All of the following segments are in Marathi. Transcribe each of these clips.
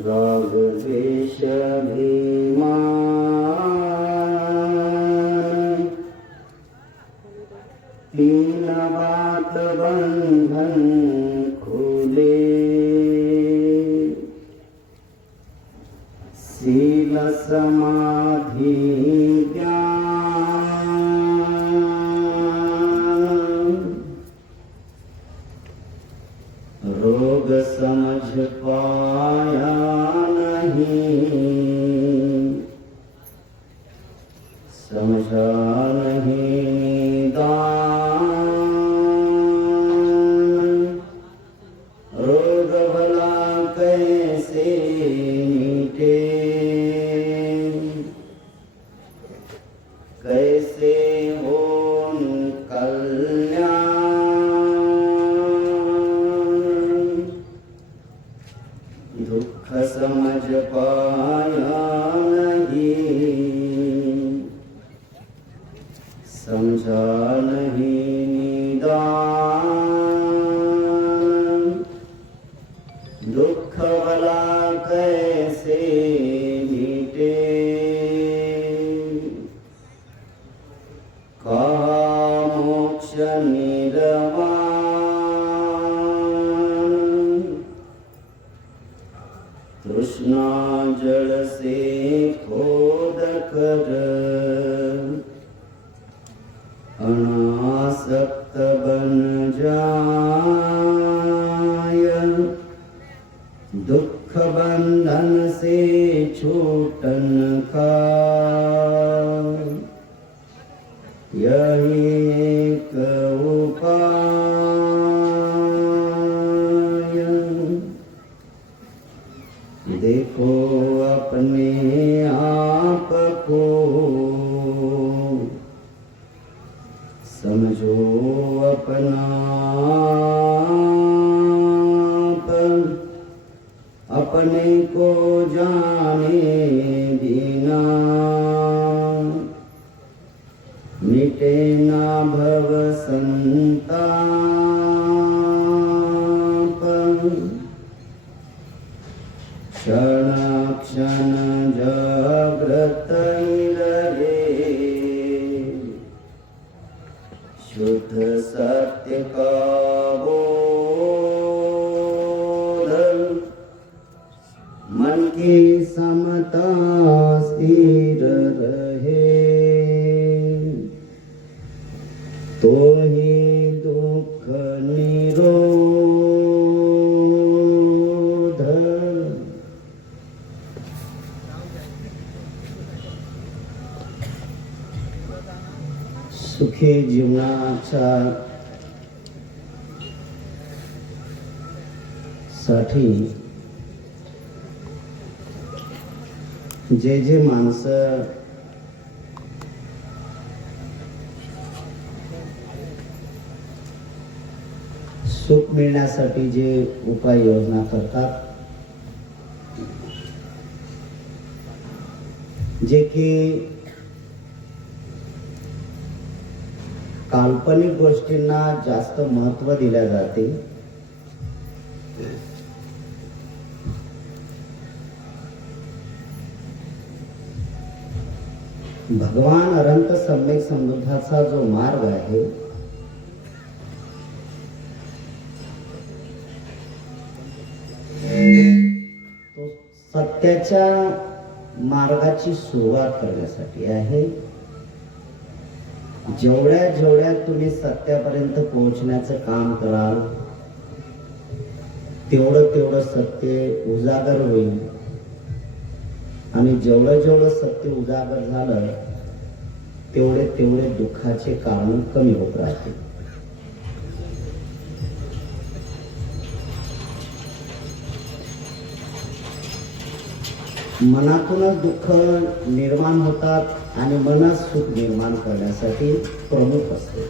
राग द्वेष अभिमान तीन बात बंधन खुले। शील समाधि ज्ञान रोग समझ पाया नहीं, समझा नहीं निदान। रोग भला कैसे मिटे, कैसे हो कल्याण। दुख समझ पाया नहीं, समझा नहीं निदान। दुख भला कैसे मिटे, कहा मोक्ष निर्वाण। तृष्णा जल से खोद कर अनासक्त बन जाय। दुख बंधन से छूटन का यही एक उपाय। देखो अपने आप को, समझो अपना आप। अपने को जाने बिना मिटे ना भव संताप। क्षण क्षण जागृत रहे, शुद्ध सत्य का बोध। मन की समता स्थिर रहे, तो ही दुख निरोध। सुखी जीवनाच्या साठी जे जे माणसं सुख मिळण्यासाठी जे उपाययोजना करतात, जे की काल्पनिक गोष्टींना जास्त महत्त्व दिले जाते, भगवान अनंत सम्यक समृद्धाचा जो मार्ग आहे तो सत्याच्या मार्गाची सुरुवात करण्यासाठी आहे। जेवढ्या जेवढ्या तुम्ही सत्यापर्यंत पोहोचण्याचं काम कराल, तेवढं तेवढं सत्य उजागर होईल। आणि जेवढं जेवढं सत्य उजागर झालं, तेवढे तेवढे दुःखाचे कारण कमी होत राहते। मनातूनच दुःख निर्माण होतात आणि मनात सुख निर्माण करण्यासाठी प्रमुख असते।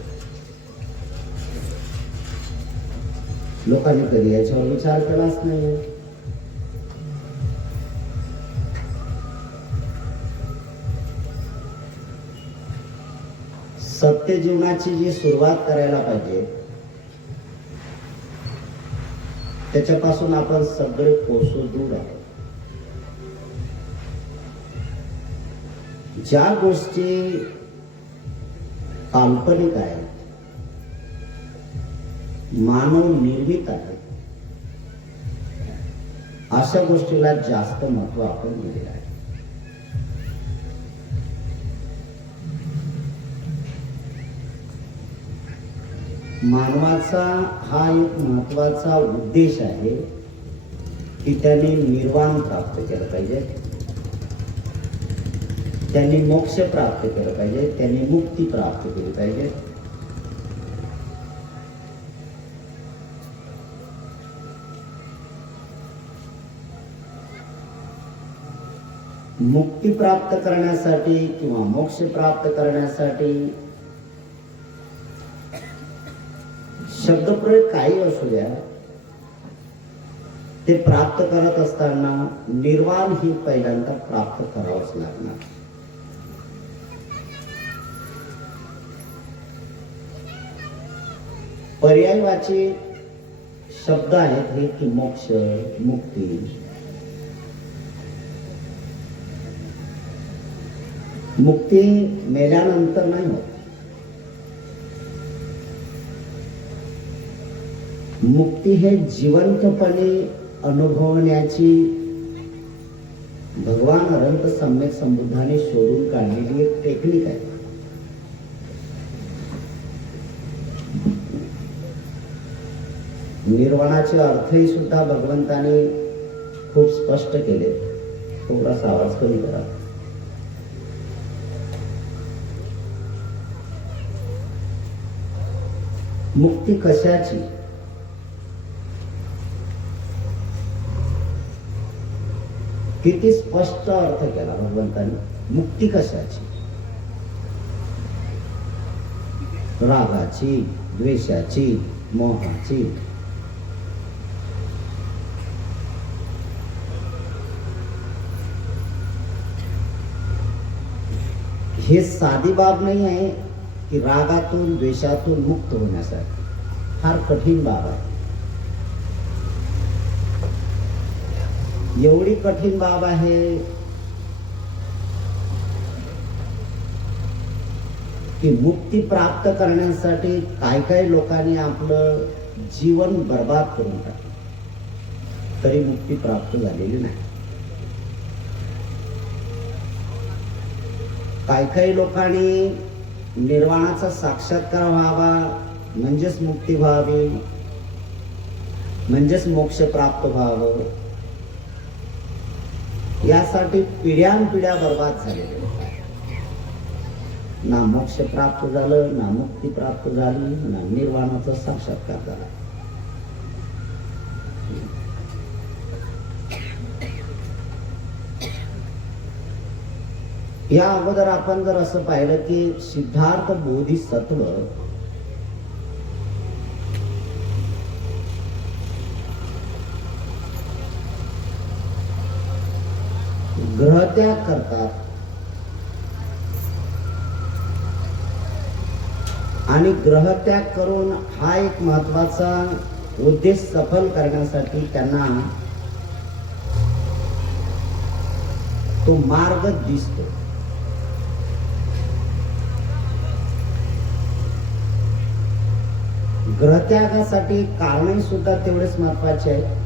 लोकांनी कधी याच्यावर विचार केलाच नाही। सत्य जीवनाची जी सुरुवात करायला पाहिजे त्याच्यापासून आपण सगळे कोसो दूर आहोत. ज्या गोष्टी काल्पनिक आहेत, मानव निर्मित आहेत, अशा गोष्टीला जास्त महत्व आपण दिलेलं आहे. मानवाचा हा एक महत्वाचा उद्देश आहे की त्यांनी निर्वाण प्राप्त केलं पाहिजे, त्यांनी मोक्ष प्राप्त केलं पाहिजे, त्यांनी मुक्ती प्राप्त केली पाहिजे. मुक्ती प्राप्त करण्यासाठी किंवा मोक्ष प्राप्त करण्यासाठी शब्दप्रयोग काही असू द्या, ते प्राप्त करत असताना निर्वाण ही पहिल्यांदा प्राप्त करावंच लागणार. पर्यायवाची शब्द आहेत हे की मोक्ष, मुक्ती. मुक्ती मेल्यानंतर नाही होत. मुक्ती हे जिवंतपणे अनुभवण्याची भगवान अनंत सम्यक संबुद्धाने शोधून काढलेली एक टेक्निक आहे. निर्वाणाचे अर्थही सुद्धा भगवंताने खूप स्पष्ट केले. थोडासा आवाज कमी करा. मुक्ती कशाची? किती स्पष्ट अर्थ केला भगवंताने. मुक्ती कशाची? रागाची, द्वेषाची, मोहाची. हे साधी बाब नाही आहे की रागातून द्वेषातून मुक्त होण्यासाठी. फार कठीण बाब आहे. एवढी कठीण बाब आहे की मुक्ती प्राप्त करण्यासाठी काय काय लोकांनी आपलं जीवन बर्बाद करून टाकलं, तरी मुक्ती प्राप्त झालेली नाही. काय काही लोकांनी निर्वाणाचा साक्षात्कार व्हावा म्हणजेच मुक्ती व्हावी, म्हणजेच मोक्ष प्राप्त व्हावं, यासाठी पिढ्यानपिढ्या बर्बाद झालेले. ना मोक्ष प्राप्त झालं, ना मुक्ती प्राप्त झाली, ना निर्वाणाचा साक्षात्कार झाला. या अगोदर आपण जर असं पाहिलं की सिद्धार्थ बोधिसत्व ग्रहत्याग करतात आणि ग्रहत्याग करून हा एक महत्वाचा उद्देश सफल करण्यासाठी त्यांना तो मार्ग दिसतो. ग्रहत्यागासाठी कारणही सुद्धा तेवढेच महत्वाचे आहेत.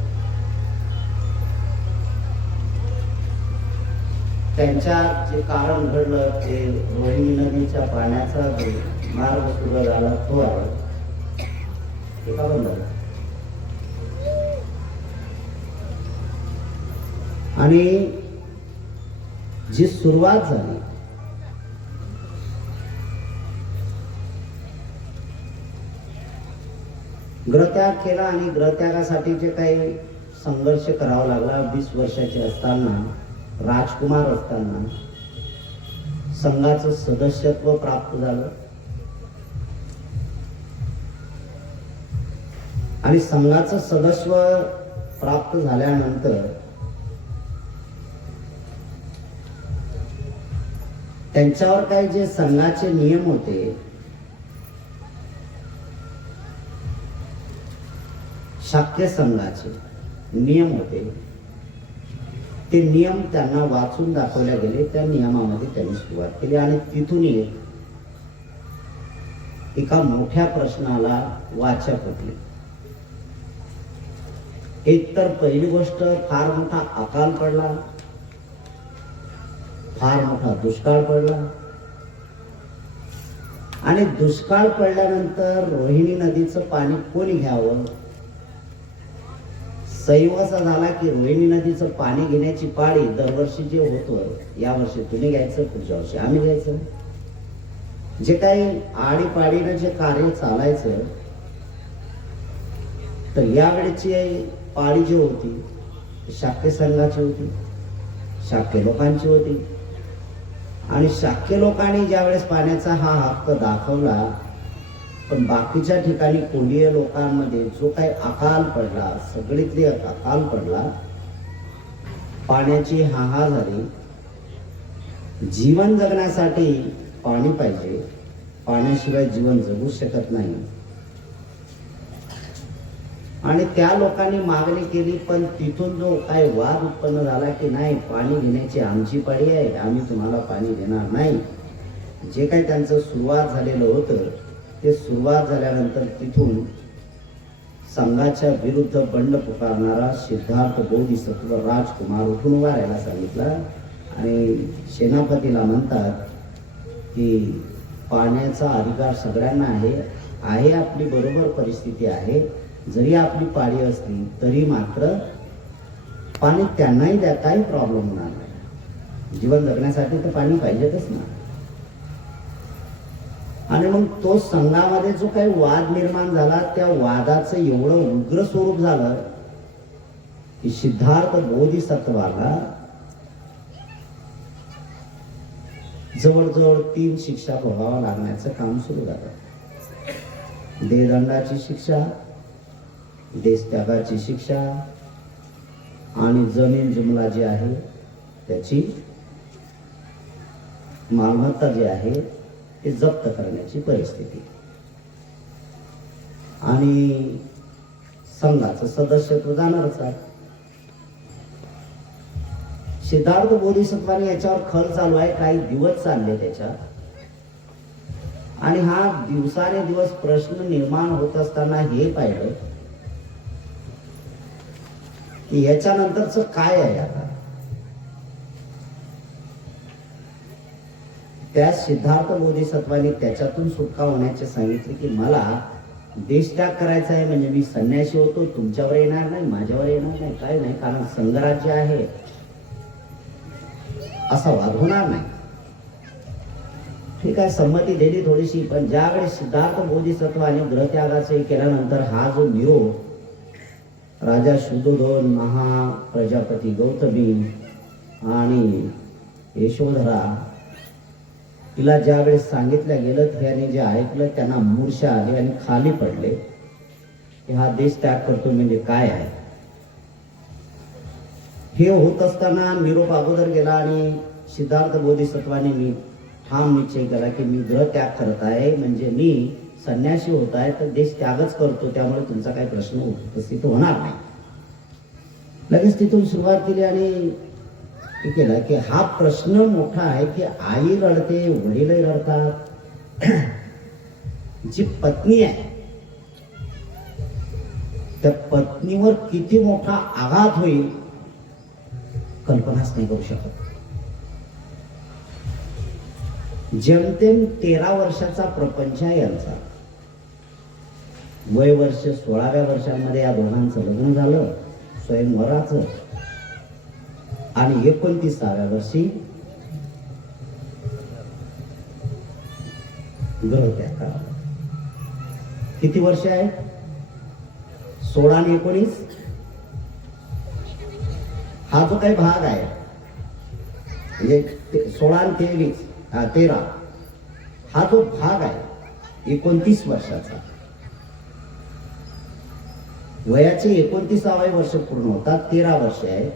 त्यांच्या जे कारण घडलं ते रोहिणी नदीच्या पाण्याचा जो मार्ग सुरू झाला तो आहे. ते का बंद झालं? आणि जी सुरुवात झाली ग्रहत्याग केला आणि ग्रहत्यागासाठी जे काही संघर्ष करावा लागला. 20 वर्षाचे असताना, राजकुमार असताना संघाचं सदस्यत्व प्राप्त झालं आणि संघाचं सदस्य प्राप्त झाल्यानंतर त्यांच्यावर काही जे संघाचे नियम होते, शाक्य संघाचे नियम होते. ते नियम त्यांना वाचून दाखवले गेले. त्या नियमामध्ये त्यांनी सुरुवात केली आणि तिथून एका मोठ्या प्रश्नाला वाचा फुटली. एक तर पहिली गोष्ट, फार मोठा अकाल पडला, फार मोठा दुष्काळ पडला. आणि दुष्काळ पडल्यानंतर रोहिणी नदीचं पाणी कोणी घ्यावं? सैव असा झाला की रोहिणी नदीचं पाणी घेण्याची पाळी दरवर्षी जे होतं, यावर्षी तुम्ही घ्यायचं, पुढच्या वर्षी आम्ही घ्यायचं. जे काही आडीपाडीनं जे कार्य चालायचं, तर यावेळेची पाळी जी होती शाक्य संघाची होती, शाक्य लोकांची होती. आणि शाक्य लोकांनी ज्यावेळेस पाण्याचा हा हक्क दाखवला, पण बाकीच्या ठिकाणी कोंडीय लोकांमध्ये जो काही अकाल पडला, सगळीतले अकाल पडला, पाण्याची हाहा झाली. जीवन जगण्यासाठी पाणी पाहिजे, पाण्याशिवाय जीवन जगू शकत नाही. आणि त्या लोकांनी मागणी केली, पण तिथून जो काय वाद उत्पन्न झाला की नाही, पाणी घेण्याची आमची पाळी आहे, आम्ही तुम्हाला पाणी देणार नाही. जे काही त्यांचं सुरुवात झालेलं होतं, ते सुरुवात झाल्यानंतर तिथून संघाच्या विरुद्ध बंड पुकारणारा सिद्धार्थ बोधिसत्व राजकुमार उठून उभा राहायला सांगितला. आणि सेनापतीला म्हणतात की पाण्याचा अधिकार सगळ्यांना आहे, आपली बरोबर परिस्थिती आहे. जरी आपली पाळी असली तरी मात्र पाणी त्यांनाही द्या, काही प्रॉब्लेम होणार नाही. जीवन जगण्यासाठी तर पाणी पाहिजेतच ना. आणि मग तो संघामध्ये जो काही वाद निर्माण झाला, त्या वादाचं एवढं उग्र स्वरूप झालं की सिद्धार्थ बोधिसत्वाला जवळजवळ 3 शिक्षा भोगावं लागण्याचं काम सुरू झालं. देहदंडाची शिक्षा, देशत्यागाची शिक्षा आणि जमीन जुमला जी आहे त्याची मालमत्ता जी आहे ते जप्त करण्याची परिस्थिती. आणि संघाचं सदस्यत्व जाणारच आहे. सिद्धार्थ बोधिसत्वाने याच्यावर खल चालू आहे, काही दिवस चालले त्याच्यात. आणि हा दिवसाने दिवस प्रश्न निर्माण होत असताना हे पाहिलं की याच्यानंतरच काय आहे. आता त्या सिद्धार्थ बोधिसत्वाने त्याच्यातून सुटका होण्याचे सांगितले की मला देशत्याग करायचा आहे, म्हणजे मी संन्यासी होतो, तुमच्यावर येणार नाही, माझ्यावर येणार नाही, काय नाही, कारण संघराज्य आहे, असा वाद होणार नाही. ठीक आहे, संमती दिली थोडीशी. पण ज्यावेळेस सिद्धार्थ बोधिसत्वाने ग्रहत्यागाचे केल्यानंतर हा जो निरोप राजा शुद्धोधन, महाप्रजापती गौतमी आणि यशोधरा तिला ज्यावेळेस सांगितलं गेलं, त्याने जे ऐकलं त्यांना मूर्छा आली आणि खाली पडले की हा देश त्याग करतो म्हणजे काय आहे. हे होत असताना निरोप अगोदर गेला आणि सिद्धार्थ बोधिसत्वाने मी ठाम निश्चय केला की मी ग्रह त्याग करत आहे, म्हणजे मी संन्यासी होत आहे, तर देश त्यागच करतो, त्यामुळे तुमचा काही प्रश्न उपस्थित होणार नाही. लगेच तिथून सुरुवात केली आणि केला की हा प्रश्न मोठा आहे की आई रडते, वडीलही रडतात, जी पत्नी आहे त्या पत्नीवर किती मोठा आघात होईल कल्पनाच नाही करू शकत. जेमतेम 13 वर्षाचा प्रपंच आहे यांचा. वय वर्ष 16व्या वर्षांमध्ये या दोघांचं लग्न झालं स्वयंवराचं. आणि 29व्या वर्षी ग्रहत्याग करा. किती वर्ष आहे? 16 आणि 19. हा जो काही भाग आहे म्हणजे 16 आणि 23 13, हा जो भाग आहे 29 वर्षाचा, वयाचे 29वे वर्ष पूर्ण होतात, 13 वर्ष आहे.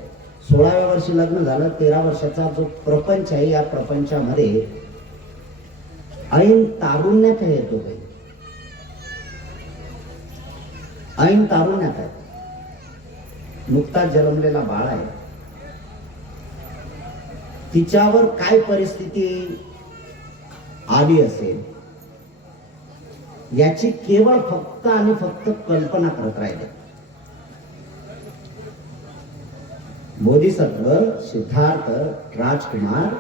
16व्या वर्षी लग्न झालं. 13 वर्षाचा जो प्रपंच आहे, या प्रपंचामध्ये ऐन तारुण्यात येतो काही, ऐन तारुण्यात आहे. नुकताच जन्मलेला बाळ आहे, तिच्यावर काय परिस्थिती आली असेल याची केवळ फक्त आणि फक्त कल्पना करत राहिले. बोधिसत्व सिद्धार्थ राजकुमार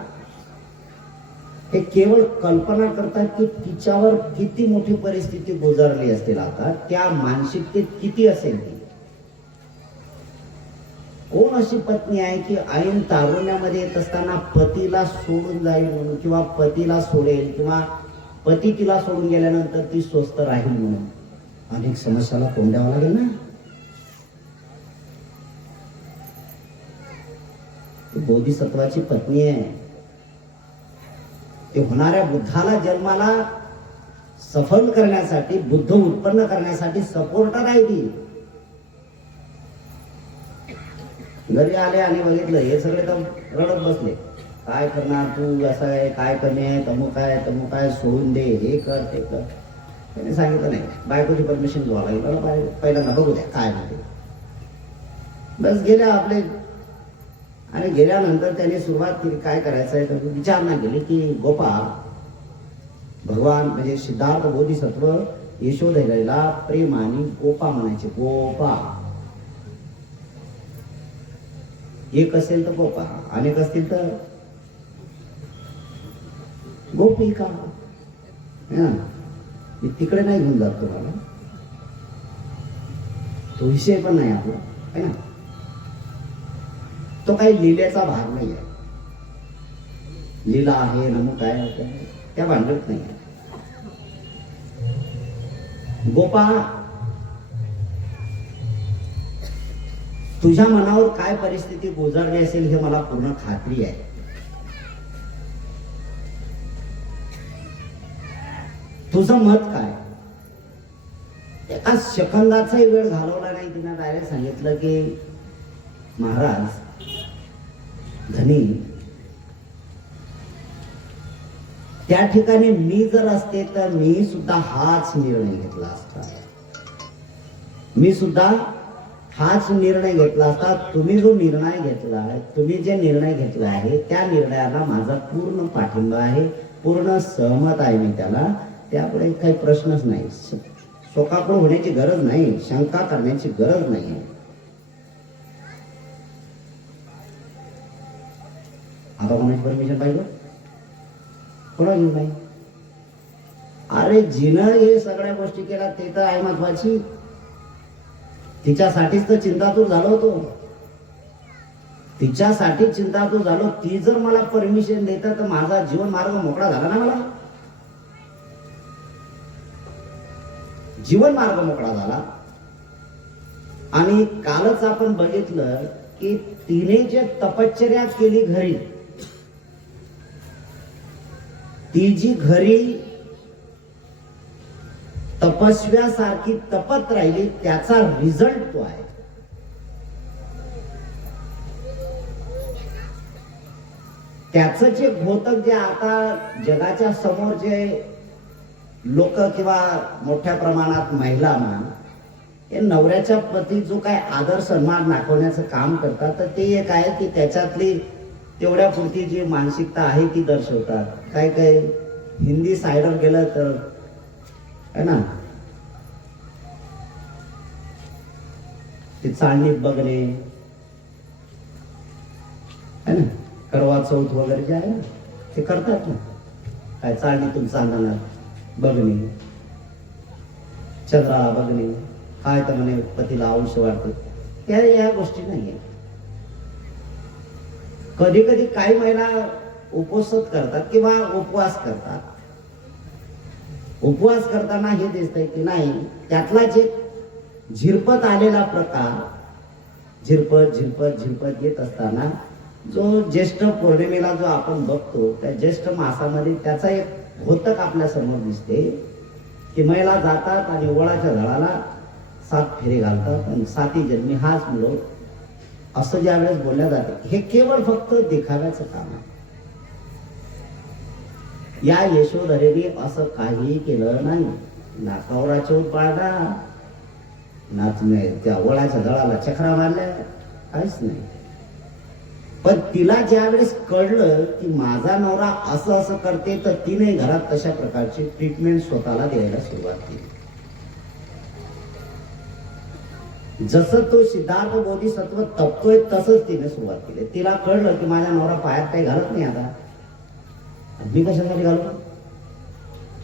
हे केवळ कल्पना करतात की तिच्यावर किती मोठी परिस्थिती गुजरली असेल, आता त्या मानसिकतेत किती असेल ती. कोण अशी पत्नी आहे की ऐन तारुण्यामध्ये येत असताना पतीला सोडून जाईल म्हणून, किंवा पतीला सोडेल, किंवा पती तिला सोडून गेल्यानंतर ती स्वस्थ राहील म्हणून. अनेक समस्याला तोंड द्यावं लागेल ना. ती बोधिसत्वाची पत्नी आहे. ते होणाऱ्या बुद्धाला जन्माला सफल करण्यासाठी, बुद्ध उत्पन्न करण्यासाठी सपोर्टर आहे ती. घरी आले आणि बघितलं हे सगळे तर रडत बसले. काय करणार तू, असं आहे, काय कमी आहे, तमुक आहे, सोडून दे, हे कर ते कर. त्याने सांगितलं नाही, बायकोची परमिशन घ्यावं लागेल, मला पहिल्यांदा बघू द्या काय म्हणते. बस गेल्या आपले. आणि गेल्यानंतर त्याने सुरुवात केली काय करायचं आहे, तर विचारणा केली की गोपा, भगवान म्हणजे सिद्धार्थ बोधिसत्व यशोधरेला प्रेमाने गोपा म्हणायचे. गोपा एक असेल तर गोपा, अनेक असतील तर गोपिका. मी तिकडे नाही घेऊन जात तुम्हाला, तो विषय पण नाही आपला है ना. तो काही लिलेचा भाग नाही आहे. लीला आहे नमुक आहे त्या भांडत नाही. गोपा, तुझ्या मनावर काय परिस्थिती गुजरली असेल हे मला पूर्ण खात्री आहे. तुझं मत काय. एका सेकंदाचाही वेळ घालवला नाही. तिने डायरेक्ट सांगितलं की महाराज धनी, त्या ठिकाणी मी जर असते तर मी सुद्धा हाच निर्णय घेतला असता. मी सुद्धा हाच निर्णय घेतला असता. तुम्ही जो निर्णय घेतला आहे, तुम्ही जे निर्णय घेतला आहे त्या निर्णयाला माझा पूर्ण पाठिंबा आहे, पूर्ण सहमत आहे मी त्याला. त्यापुढे काही प्रश्नच नाही. शोकाकुळ होण्याची गरज नाही, शंका करण्याची गरज नाही. आता कोणाची परमिशन पाहिजे, कोणाची नाही. अरे जिनं हे सगळ्या गोष्टी केल्या ते तर आहे महत्वाची. तिच्यासाठीच तर चिंतातूर झालो होतो. तिच्यासाठी चिंतातूर झालो. ती जर मला परमिशन देता तर माझा जीवन मार्ग मोकळा झाला ना. मला जीवन मार्ग मोकळा झाला. आणि कालच आपण बघितलं की तिने जे तपश्चर्या केली घरी, ती जी घरी तपस्व्यासारखी तपत राहिली, त्याचा रिझल्ट तो आहे. त्याचं जे घोतक जे आता जगाच्या समोर जे लोक किंवा मोठ्या प्रमाणात महिला हे नवऱ्याच्या प्रती जो काय आदर सन्मान दाखवण्याचं काम करतात, तर ते एक आहे की त्याच्यातली तेवढ्या पुरती जी मानसिकता आहे ती दर्शवतात. काय काय हिंदी सायडर गेलं तर है ना, ते चाळणीत बघणे है ना, करवा चौथ वगैरे जे आहे ना ते करतात ना. काय चाळणीतून चांदणा बघणे, चंद्राला बघणे, काय तर म्हणे पतीला आयुष्य वाटतं, या गोष्टी नाहीये. कधी कधी काही महिला उपवास करतात किंवा उपवास करतात. उपवास करताना हे दिसतंय की नाही, त्यातला जे झिरपत आलेला प्रकार, झिरपत येत असताना जो ज्येष्ठ पौर्णिमेला जो आपण बघतो, त्या ज्येष्ठ मासामध्ये त्याचा एक घोतक आपल्या समोर दिसते की महिला जातात आणि ओळाच्या झाडाला 7 फेरे घालतात आणि 7 जन्मी हाच मिळो, असं ज्या वेळेस बोलल्या जाते, हे केवळ फक्त देखाव्याचं काम आहे. या यशोधरेने असं काही केलं नाही. नाकावरा चौथ पाळला ना, तुम्ही त्या ओळाच्या झाडाला चक्रा मारल्या, काहीच नाही. पण तिला ज्या वेळेस कळलं की माझा नवरा असं असं करते, तर तिने घरात तशा प्रकारची ट्रीटमेंट स्वतःला द्यायला सुरुवात केली. जसं तो सिद्धार्थ बोधिसत्व तपतोय तसंच तिने सुरुवात केली. तिला कळलं की माझ्या नवरा पायात काही घालत नाही, आता मी कशासाठी घालू,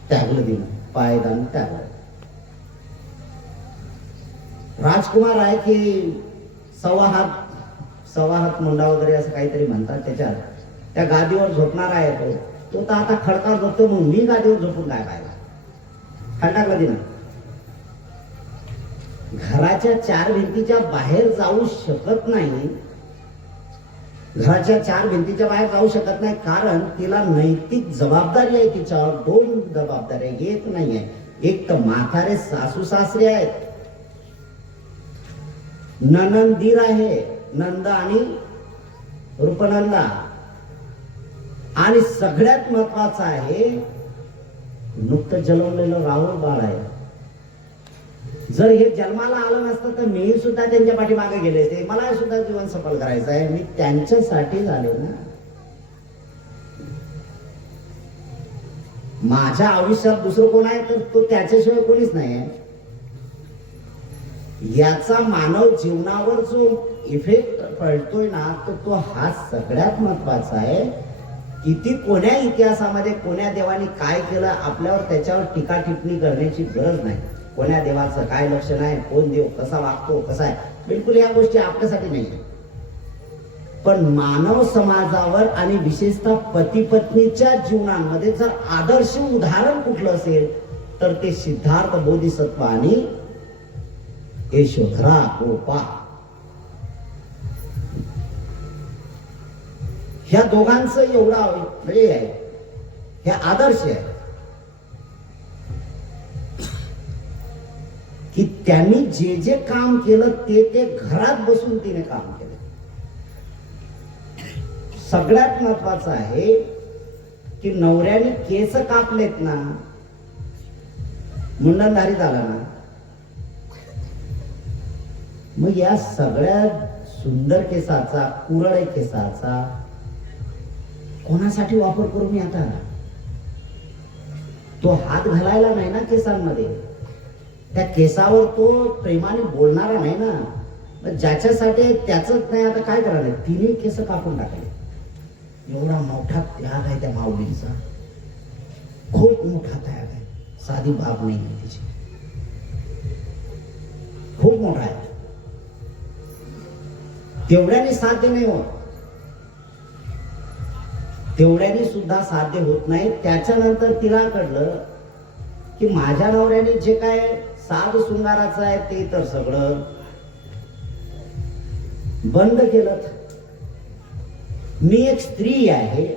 त्यागलं तिनं, पायदान त्यागलं. राजकुमार आहे की सव्वा हात मुंडा वगैरे असं काहीतरी म्हणतात, त्याच्यात त्या गादीवर झोपणार आहे तो तर आता खडका झोपतो, मग मी गादीवर झोपून काय पाहिला, खंडाकला तिनं. घराच्या चार भिंतीच्या बाहेर जाऊ शकत नाही, घराच्या चार भिंतीच्या बाहेर जाऊ शकत नाही, कारण तिला नैतिक जबाबदारी आहे. तिच्यावर दोन जबाबदारी आहे, एक नाही आहे. एक तर म्हातारे सासू सासरे आहेत, ननंदीर आहे, नंद आणि रूपनंदा, आणि सगळ्यात महत्वाचं आहे नुकतं जन्मलेलं राहुल बाळ आहे. जर हे जन्माला आलं नसतं तर मी सुद्धा त्यांच्या पाठीमागे गेले ते, मला सुद्धा जीवन सफल करायचं आहे, मी त्यांच्यासाठी झाले ना. माझ्या आयुष्यात दुसरं कोण आहे तर तो त्याच्याशिवाय कोणीच नाही आहे. याचा मानव जीवनावर जो इफेक्ट पडतोय ना, तो हा सगळ्यात महत्वाचा आहे. किती कोण्या इतिहासामध्ये कोण्या देवाने काय केलं आपल्यावर त्याच्यावर टीका टिप्पणी करण्याची गरज नाही. कोण्या देवाचं काय लक्षण आहे, कोण देव कसा वागतो, कसा आहे, बिलकुल या गोष्टी आपल्यासाठी नाही. पण मानव समाजावर आणि विशेषतः पती पत्नीच्या जीवनामध्ये जर आदर्श उदाहरण कुठलं असेल तर ते सिद्धार्थ बोधिसत्व आणि यशोधरा गोपा, ह्या दोघांचं एवढा म्हणजे आहे, हे आदर्श आहे की त्यांनी जे जे काम केलं ते घरात बसून तिने काम केलं. सगळ्यात महत्वाचं आहे की नवऱ्याने केस कापलेत ना, मुंडनधारी झाला ना, मग या सगळ्या सुंदर केसाचा, कुरळ केसाचा कोणासाठी वापर करू मी आता? तो हात घालायला नाही ना केसांमध्ये, त्या केसावर तो प्रेमाने बोलणारा नाही ना, ज्याच्यासाठी त्याच नाही. आता काय करायला, तिने केस कापून टाकले. एवढा मोठा त्याग आहे त्या माऊलींचा, खूप मोठा त्याग आहे, साधी बाब नाही आहे तिची, खूप मोठा आहे. तेवढ्याने साध्य नाही होत, तेवढ्याने सुद्धा साध्य होत नाही. त्याच्यानंतर तिला कळलं की माझ्या नवऱ्याने जे काय साध शृंगाराचं आहे ते तर सगळं बंद केलं. मी एक स्त्री आहे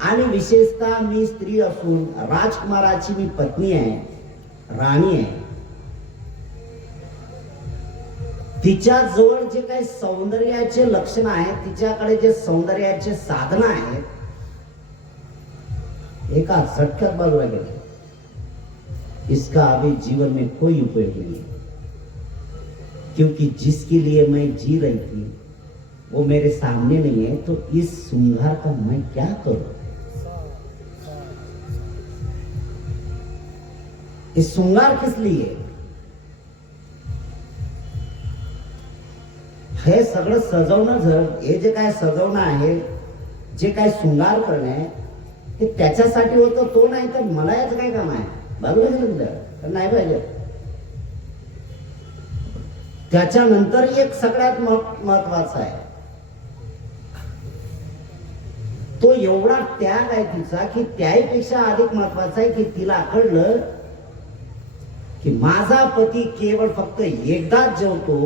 आणि विशेषतः मी स्त्री असून राजकुमाराची मी पत्नी आहे, राणी आहे. तिच्या जवळ जे काही सौंदर्याचे लक्षण आहेत, तिच्याकडे जे सौंदर्याचे साधन आहेत, एका झटक्यात बाजूला गेले. इसका अभी जीवन में कोई उपयोग नहीं है, क्योंकि जिसके लिए मैं जी रही थी वो मेरे सामने नहीं है, तो इस श्रृंगार का मैं क्या करूं? इस श्रृंगार किस लिए? हे सगळं सजवणं, हे जे काय सजवणं आहे, जे काय शृंगार करणं आहे, ते त्याच्यासाठी होतं, तो नाही तर मला याचं काय काम आहे? बाजूला गेलं तर नाही पाहिजे. त्याच्यानंतर एक सगळ्यात महत्वाचा आहे, तो एवढा त्याग आहे तिचा की त्यापेक्षा अधिक महत्वाचा आहे की तिला कळलं की माझा पती केवळ फक्त एकदाच जेवतो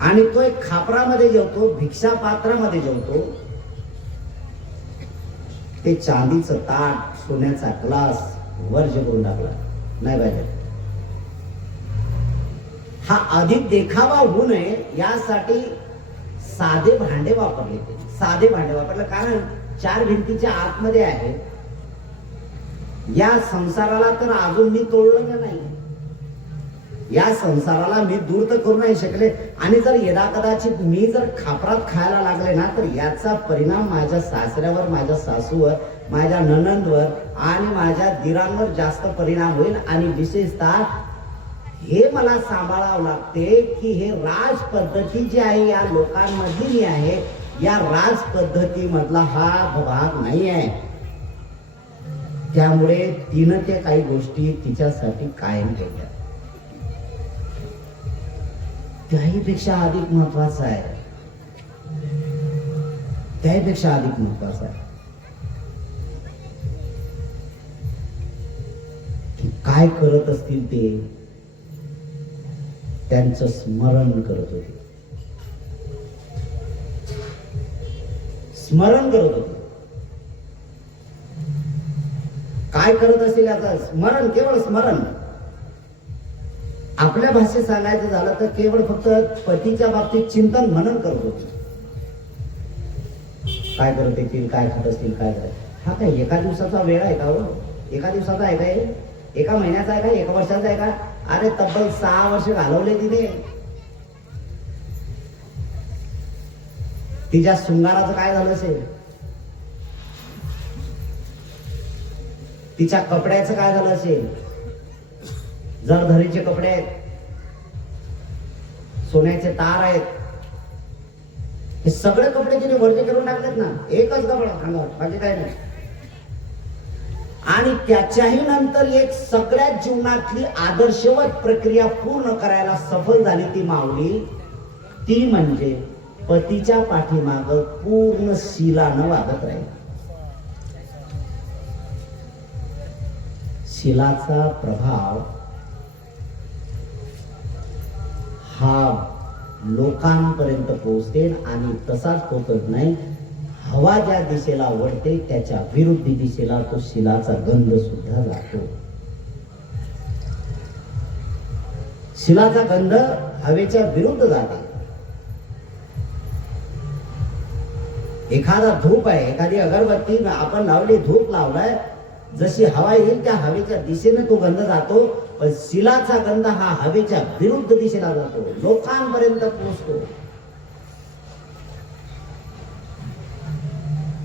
आणि तो एक खापरामध्ये जेवतो, भिक्षा पात्रामध्ये जेवतो. ते चांदीचं ताट, सोन्याचा ग्लास वर्ज करून टाकला, नाही पाहिजे. हा अधिक देखावा होऊ नये यासाठी साधे भांडे वापरले. साधे भांडे वापरले कारण चार भिंतीच्या आतमध्ये आहे. या संसाराला तर अजून मी तोडलं नाही. या संसाराला मी दूर तर करू नाही शकले, आणि जर यदा कदाचित मी जर खापरात खायला लागले ना, तर याचा परिणाम माझ्या सासऱ्यावर, माझ्या सासूवर, माझ्या नणंदवर आणि माझ्या दिरांवर जास्त परिणाम होईल. आणि विशेषतः हे मला सांभाळावं लागते की हे राज पद्धती जी आहे या लोकांमधली आहे, या राज पद्धतीमधला हा भाग नाही आहे. त्यामुळे तिनं त्या काही गोष्टी तिच्यासाठी कायम केल्या. त्याहीपेक्षा अधिक महत्वाचं आहे, त्याहीपेक्षा अधिक महत्वाचं आहे की काय करत असतील ते त्यांचं स्मरण करत होते, स्मरण करत होते. काय करत असेल याचं स्मरण, केवळ स्मरण. आपल्या भाषेत सांगायचं झालं तर केवळ फक्त पतीच्या बाबतीत चिंतन मनन करत होते. काय करत येतील, काय खात असतील, काय करायचं. हा काय एका दिवसाचा वेळ आहे का हो? एका दिवसाचा आहे काय? एका महिन्याचा आहे का? एका वर्षाचा आहे का? अरे तब्बल 6 वर्ष घालवले तिने. तिच्या शृंगाराचं काय झालं असेल, तिच्या कपड्याचं काय झालं असेल. जरधरीचे कपडे आहेत, सोन्याचे तार आहेत, हे सगळे कपडे तिने वरचे करून टाकलेत ना. एकच कपडा अंगावर, बाकी काय नाही. आणि त्याच्याही नंतर एक सगळ्यात जीवनातली आदर्शवत प्रक्रिया पूर्ण करायला सफल झाली ती माऊली. ती म्हणजे पतीच्या पाठीमाग पूर्ण शीलानं वागत राहील. शीलाचा प्रभाव हा लोकांपर्यंत पोहोचते आणि तसाच पोहोचत नाही. हवा ज्या दिशेला वळते त्याच्या विरुद्ध दिशेला तो शीलाचा गंध सुद्धा जातो. शीलाचा गंध हवेच्या विरुद्ध जाते. एखादा धूप आहे, एखादी अगरबत्ती आपण लावली, धूप लावलाय, जशी हवा येईल त्या हवेच्या दिशेने तो गंध जातो. पण शीलाचा गंध हा हवेच्या विरुद्ध दिशेला जातो, लोकांपर्यंत पोहोचतो.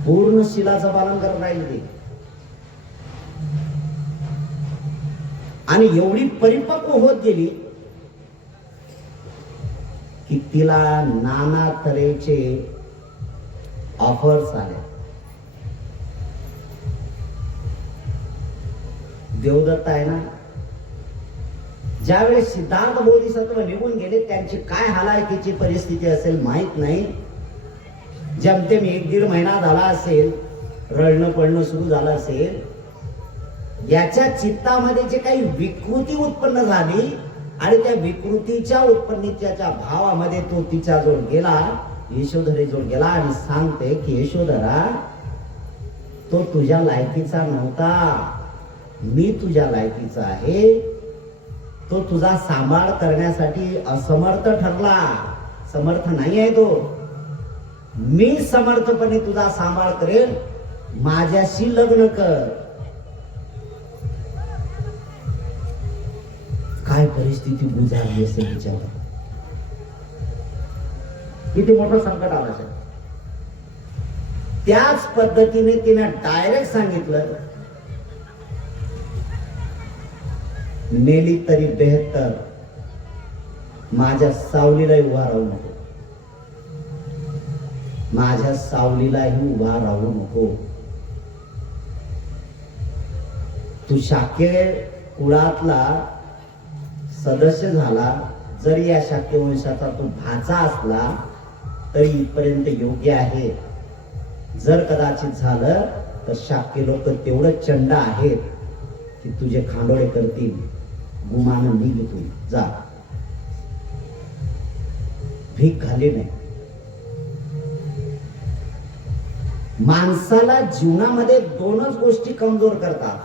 पूर्ण शीलाचं पालन करत राहील ती. आणि एवढी परिपक्व होत गेली की तिला नाना तऱ्हेचे ऑफर्स आले. देवदत्त आहे ना, ज्यावेळेस सिद्धार्थ बोधिसत्व निघून गेले, त्यांची काय हालाकीची परिस्थिती असेल माहित नाही. जेमतेम 1-1.5 महिना झाला असेल, रडणं पडणं सुरू झालं असेल. याच्या चित्तामध्ये जे काही विकृती उत्पन्न झाली आणि त्या विकृतीच्या उत्पन्नाच्या भावामध्ये तो तिच्याजवळ गेला, यशोधरेजवळ गेला आणि सांगते की यशोधरा, तो तुझ्या लायकीचा नव्हता, मी तुझ्या लायकीचा आहे. तो तुझा सांभाळ करण्यासाठी असमर्थ ठरला, समर्थ नाही आहे तो. मी समर्थपणे तुझा सांभाळ करेल, माझ्याशी लग्न कर. काय परिस्थिती गुजारली असेल तिच्यावर, किती मोठं संकट आलं असेल. त्याच पद्धतीने तिने डायरेक्ट सांगितलं, मेली तरी बेहत्तर, माझ्या सावलीलाही उभा राहू नको, माझ्या सावलीलाही उभा राहू नको. तू शाक्य कुळातला सदस्य झाला, जरी या शाक्य वंशाचा तू भाचा असला तरी इथपर्यंत योग्य आहे. जर कदाचित झालं तर शाक्य लोक तेवढं चंड आहेत की तुझे खांडोळे करतील. गुमान निघ, तू जा, भीक घाली नाही. माणसाला जीवनामध्ये 2च गोष्टी कमजोर करतात,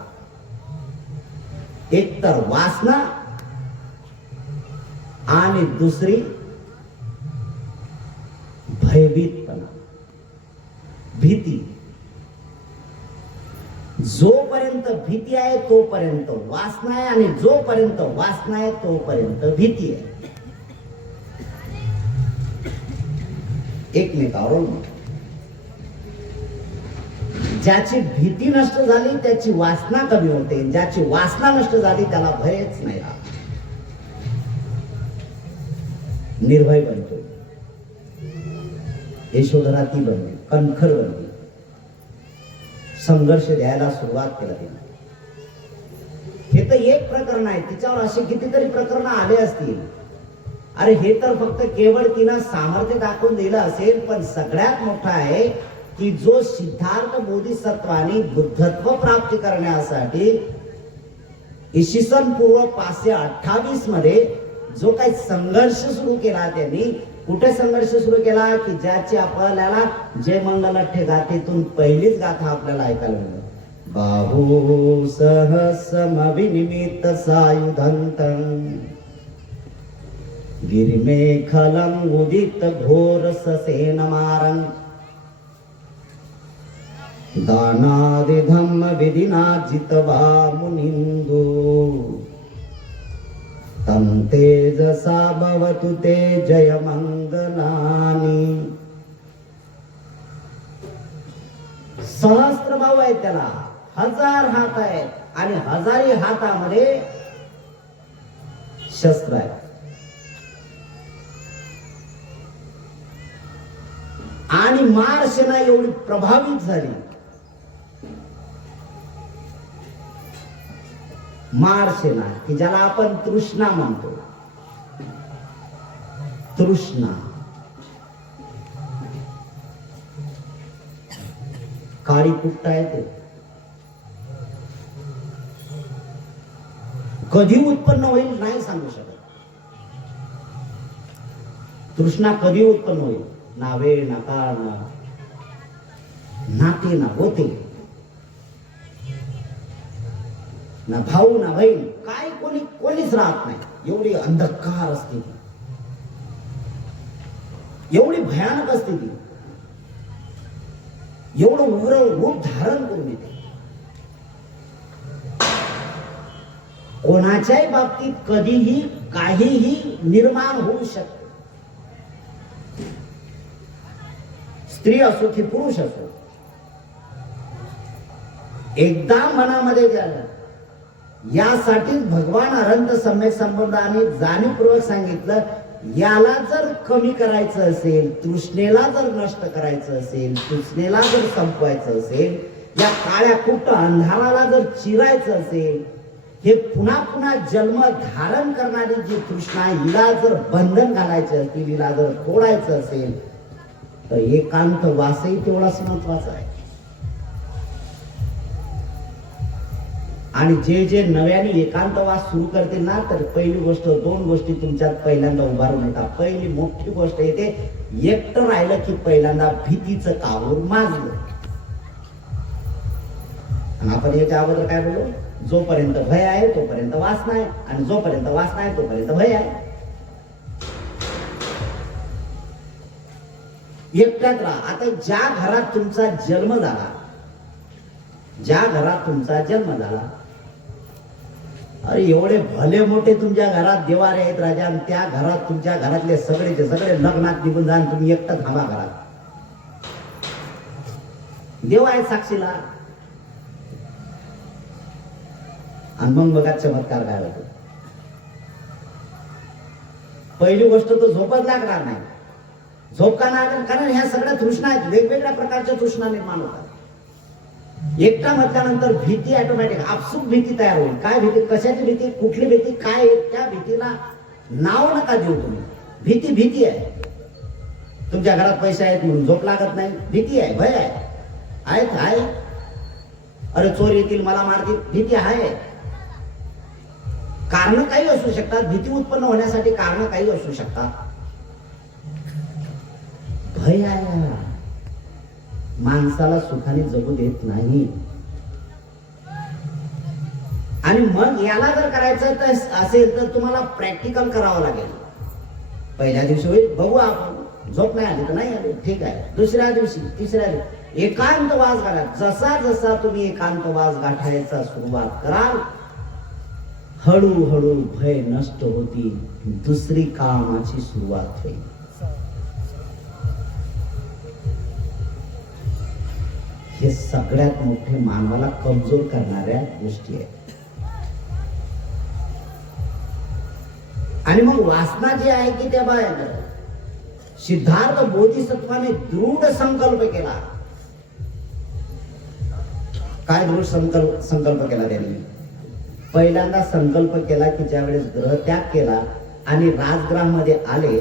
एक तर वासना आणि दुसरी भयभीतपणा, भीती. जोपर्यंत भीती आहे तोपर्यंत वासना आहे, आणि जोपर्यंत वासना आहे तोपर्यंत भीती आहे. एकमेकावर ज्याची भीती नष्ट झाली त्याची वासना कमी होते, ज्याची वासना नष्ट झाली त्याला भयच नाही राहत, निर्भय बनतो. यशोधरा ती बनली, कणखर बनली, संघर्ष द्यायला सुरुवात केला तिने. हे तर एक प्रकरण आहे, तिच्यावर असे कितीतरी प्रकरण आले असतील. अरे हे तर फक्त केवळ तिनं सामर्थ्य दाखवून दिलं असेल, पण सगळ्यात मोठा आहे की जो सिद्धार्थ बोधिसत्वाने बुद्धत्व प्राप्त करण्यासाठी इसवी सन पूर्व 528 मध्ये जो काही संघर्ष सुरू केला, त्यांनी कुठे संघर्ष सुरू केला की ज्याची आपल्याला जय मंगलाठ्य गाथेतून पहिलीच गाथा आपल्याला ऐकायला मिळते. बाहू सहसमविनिमित सायुधंतं गिरिमेखलं उदित घोर ससेनमारं दानादिधम्म विधिना जितवा मुनिंदु तं तेजसा भवतु ते जय मंगलानि. सहस्त्र भाऊ आहे, त्याला 1000 हात आहेत, आणि 1000 हातामध्ये शस्त्र आहे. आणि मार सेना एवढी प्रभावित झाली, मार सेना की ज्याला आपण तृष्णा म्हणतो. तृष्णा काळी कुट्ट आहे, ते कधी उत्पन्न होईल नाही सांगू शकत. तृष्णा कधी उत्पन्न होईल, ना वेळ ना काळ ना नाते ना होते, ना भाऊ ना बहीण, काय कोणीच राहत नाही. एवढी अंधकार असते ती, एवढी भयानक असते ती, एवढं उग्र रूप धारण करून येते. कोणाच्याही बाबतीत कधीही काहीही निर्माण होऊ शकते, स्त्री असो की पुरुष असो. एकदा मनामध्ये गेलं, यासाठीच भगवान अनंत सम्यक संबंधाने जाणीवपूर्वक सांगितलं, याला जर कमी करायचं असेल, तृष्णेला जर नष्ट करायचं असेल, तृष्णेला जर संपवायचं असेल, या काळ्या कुट्ट अंधाराला जर चिरायचं असेल, हे पुन्हा पुन्हा जन्म धारण करणारी जी तृष्णा, हिला जर बंधन घालायचं असतील, हिला जर तोडायचं असेल, तर एकांत वासही तेवढाच महत्वाचा आहे. आणि जे जे नव्याने एकांतवास सुरू करतील ना, तर पहिली गोष्ट 2 गोष्टी तुमच्यात पहिल्यांदा उभारून येतात. पहिली मोठी गोष्ट येते, एकटं राहिलं की पहिल्यांदा भीतीचं कावूर माजलं. आणि आपण याच्या अगोदर काय बोललो, जोपर्यंत भय आहे तोपर्यंत वासना आहे, आणि जोपर्यंत वासना आहे तोपर्यंत भय आहे. एकट्यात राहा. आता ज्या घरात तुमचा जन्म झाला, ज्या घरात तुमचा जन्म झाला, अरे एवढे भले मोठे तुमच्या घरात देवारे आहेत राजा, आणि त्या घरात तुमच्या घरातले सगळेचे सगळे लग्नात निघून जा, तुम्ही एकटं थांबा घरात. देव आहे साक्षीला. आणि मग बघा चमत्कार काय होतो. पहिली गोष्ट तो झोपच लागणार नाही. झोप का नाही, कारण ह्या सगळ्या तृष्णा आहेत, वेगवेगळ्या प्रकारच्या तृष्णा निर्माण होतात. एकटा म्हटल्यानंतर भीती ऑटोमॅटिक आपसूक भीती तयार होईल. काय भीती, कशाची भीती, कुठली भीती, काय त्या भीतीला नाव नका देऊ तुम्ही. भीती भीती आहे. तुमच्या घरात पैसे आहेत म्हणून झोप लागत नाही, भीती आहे, भय आहे. आहे. अरे चोर येतील, मला मारतील, भीती आहे. कारण काही असू शकतात, भीती उत्पन्न होण्यासाठी कारण काही असू शकतात. भय आहे, माणसाला सुखाने जगू देत नाही. आणि मग याला जर करायचं असेल तर तुम्हाला प्रॅक्टिकल करावं लागेल. पहिल्या दिवशी होईल, बघू आपण झोप नाही आली तर नाही आली, ठीक आहे. दुसऱ्या दिवशी, तिसऱ्या दिवशी एकांतवास गाठा. जसा जसा तुम्ही एकांतवास गाठायचा सुरुवात कराल, हळूहळू भय नष्ट होती, दुसरी कामाची सुरुवात होईल. हे सगळ्यात मोठे मानवाला कमजोर करणाऱ्या गोष्टी आहेत. आणि मग वासना जी आहे की त्या बाहेर सिद्धार्थ बोधिसत्वाने दृढ संकल्प केला. काय दृढ संकल्प केला त्यांनी? पहिल्यांदा संकल्प केला की ज्यावेळेस ग्रहत्याग केला आणि राजगृहामध्ये आले,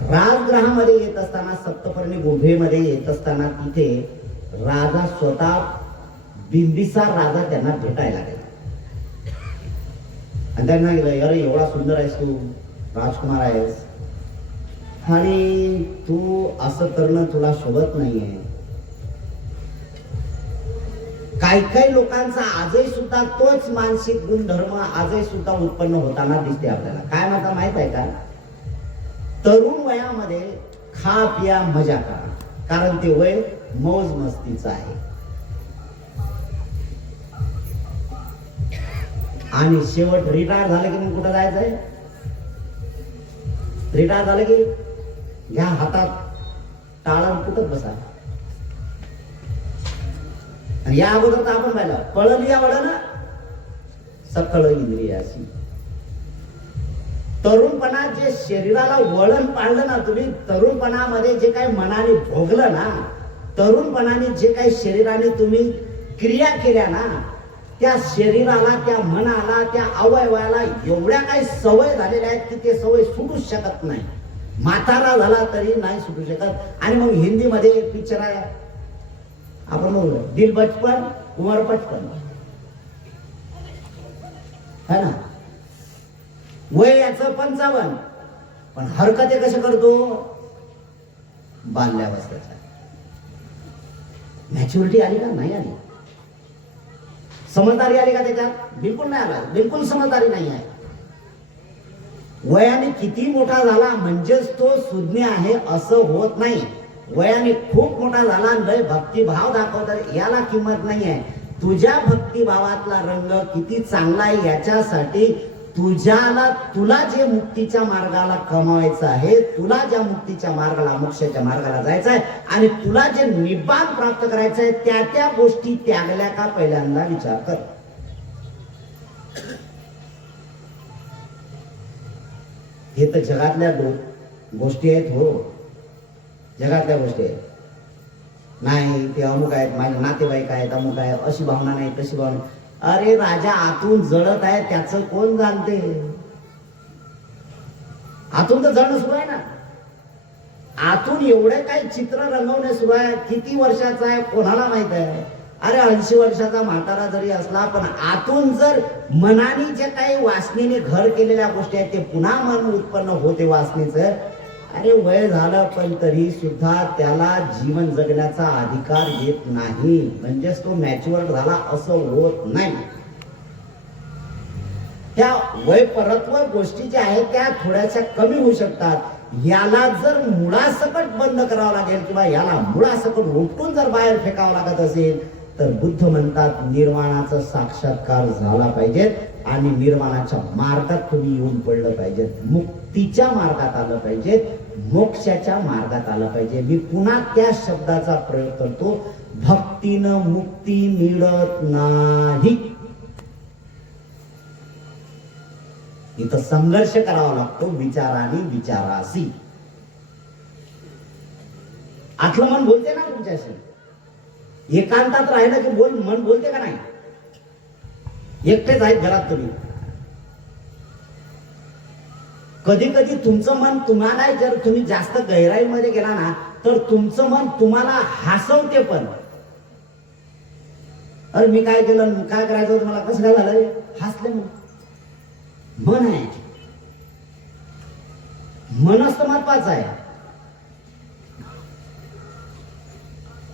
राजगृहामध्ये येत असताना, सप्तपर्णी गुंफेमध्ये येत असताना तिथे राजा स्वतः बिंबिसार राजा त्यांना भेटायला गेला आणि त्यांना गेलं, अरे एवढा सुंदर आहेस तू, राजकुमार आहेस आणि तू असं करणं तुला शोभत नाहीये. काही काही लोकांचा आजही सुद्धा तोच मानसिक गुणधर्म आजही सुद्धा उत्पन्न होताना दिसते आपल्याला. काय म्हणता माहित आहे का? तरुण वयामध्ये खा पिया मजा करा, कारण ते वय मौज मस्तीचं आहे. आणि शेवट रिटायर झालं की मग कुठं जायचंय? रिटायर झालं की घ्या हातात टाळण कुठं बसा. आणि या अगोदर तर आपण पाहिलं, पळली या वडा ना सकळ इंद्रियाशी. तरुणपणात जे शरीराला वळण पाळलं ना तुम्ही, तरुणपणामध्ये जे काही मनाने भोगलं ना, तरुणपणाने जे काही शरीराने तुम्ही क्रिया केल्या ना, त्या शरीराला, त्या मनाला, त्या अवयवाला एवढ्या काही सवय झालेल्या आहेत की ते सवय सुटूच शकत नाही. म्हातारा झाला तरी नाही सुटू शकत. आणि मग हिंदीमध्ये एक पिक्चर आहे, आपण म्हणू दिल बचपन उमर पचपन, है ना? वय याचं 55, पण हरकते कसे करतो? बाल्यावस्थेचा. मॅच्युरिटी आली का? नाही आली. समजदारी आली का त्याच्यात? बिलकुल नाही आला, बिलकुल समजदारी नाही आहे. वयाने किती मोठा झाला म्हणजेच तो सुज्ञ आहे असं होत नाही. वयाने खूप मोठा झाला, लय भक्तिभाव दाखवतात, याला किंमत नाही आहे. तुझ्या भक्तिभावातला रंग किती चांगला आहे याच्यासाठी तुला जे मुक्तीच्या मार्गाला कमवायचं आहे, तुला ज्या मुक्तीच्या मार्गाला, मोक्षाच्या मार्गाला जायचं आहे आणि तुला जे निब्बाण प्राप्त करायचं आहे, त्या त्या गोष्टी त्यागल्या का पहिल्यांदा विचार कर. हे तर जगातल्या गोष्टी आहेत. हो, जगातल्या गोष्टी आहेत. नाही ते अमुक आहेत, माझे नातेवाईक आहेत, अमुक आहे, अशी भावना नाही, तशी भावना. अरे राजा आतून जळत आहे, त्याचं कोण जाणते? आतून तर जळणं सुरू आहे ना. आतून एवढे काही चित्र रंगवणे सुरू आहे. किती वर्षाचा आहे कोणाला माहित आहे? अरे 80 वर्षाचा म्हातारा जरी असला, पण आतून जर मनाने जे काही वासनेने घर केलेल्या गोष्टी आहेत ते पुन्हा मन उत्पन्न होते वासनेचं. अरे वय झालं पण तरी सुद्धा त्याला जीवन जगण्याचा अधिकार येत नाही, म्हणजेच तो मॅच्युअर झाला असं होत नाही. त्या वय परत्व गोष्टी ज्या आहेत त्या थोड्याशा कमी होऊ शकतात. याला जर मुळासकट बंद करावं लागेल किंवा याला मुळासकट उपटून जर बाहेर फेकावं लागत असेल तर बुद्ध म्हणतात निर्वाणाचा साक्षात्कार झाला पाहिजे आणि निर्वाणाच्या मार्गात तुम्ही येऊन पडलं पाहिजे, मुक्तीच्या मार्गात आलं पाहिजे, मोक्षाच्या मार्गात आलं पाहिजे. मी पुन्हा त्या शब्दाचा प्रयोग करतो, भक्तीनं मुक्ती मिळत नाही. इथं संघर्ष करावा लागतो विचाराने विचाराशी. आतलं मन बोलते ना तुमच्याशी. एकांतात राहिलं की मन बोलते का नाही? एकटेच आहेत घरात तुम्ही, कधी कधी तुमचं मन तुम्हाला, जर तुम्ही जास्त गहिराईमध्ये गेला ना तर तुमचं मन तुम्हाला हसवते पण. अरे मी काय केलं, काय करायचं होतं मला, कसं काय झालं, हसले. मन आहे, मनच तर महत्वाचं आहे.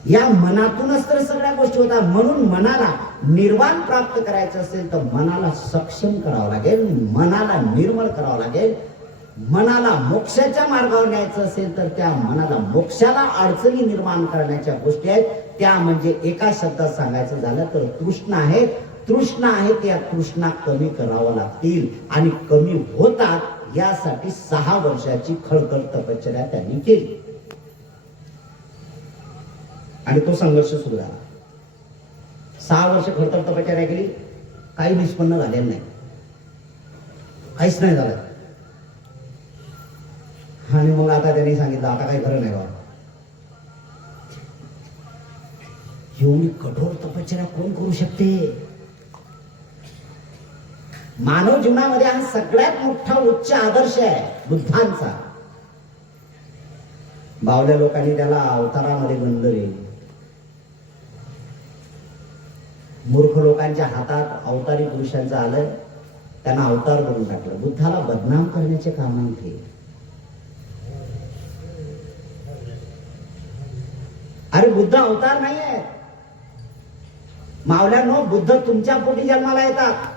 या मनातूनच तर सगळ्या गोष्टी होतात. म्हणून मनाला निर्वाण प्राप्त करायचं असेल तर मनाला सक्षम करावं लागेल, मनाला निर्मळ करावं लागेल. मनाला मोक्षाच्या मार्गावर न्यायचं असेल तर त्या मनाला मोक्षाला अडचणी निर्माण करण्याच्या गोष्टी आहेत. त्या म्हणजे एका शब्दात सांगायचं झालं तर तृष्णा आहे. तृष्णा आहे त्या तृष्णा कमी करावं लागतील आणि कमी होतात यासाठी 6 वर्षाची खळखळ तपश्चर्या त्यांनी केली आणि तो संघर्ष सुरू झाला. 6 वर्ष खळखळ तपश्चर्या केली, काही निष्पन्न झालेलं नाही, काहीच नाही झालं. आणि मग आता त्यांनी सांगितलं आता काही खरं नाही बाबा, एवढी कठोर तपश्चर्या कोण करू शकते? मानव जीवनामध्ये हा सगळ्यात मोठा उच्च आदर्श आहे बुद्धांचा. बावल्या लोकांनी त्याला अवतारामध्ये गणलं रे. मूर्ख लोकांच्या हातात अवतारी पुरुषांचं आलं, त्यांना अवतार करून टाकलं. बुद्धाला बदनाम करण्याचे काम आहे ते. अरे बुद्ध अवतार नाही आहे. मावल्यानो, बुद्ध तुमच्या पोटी जन्माला येतात.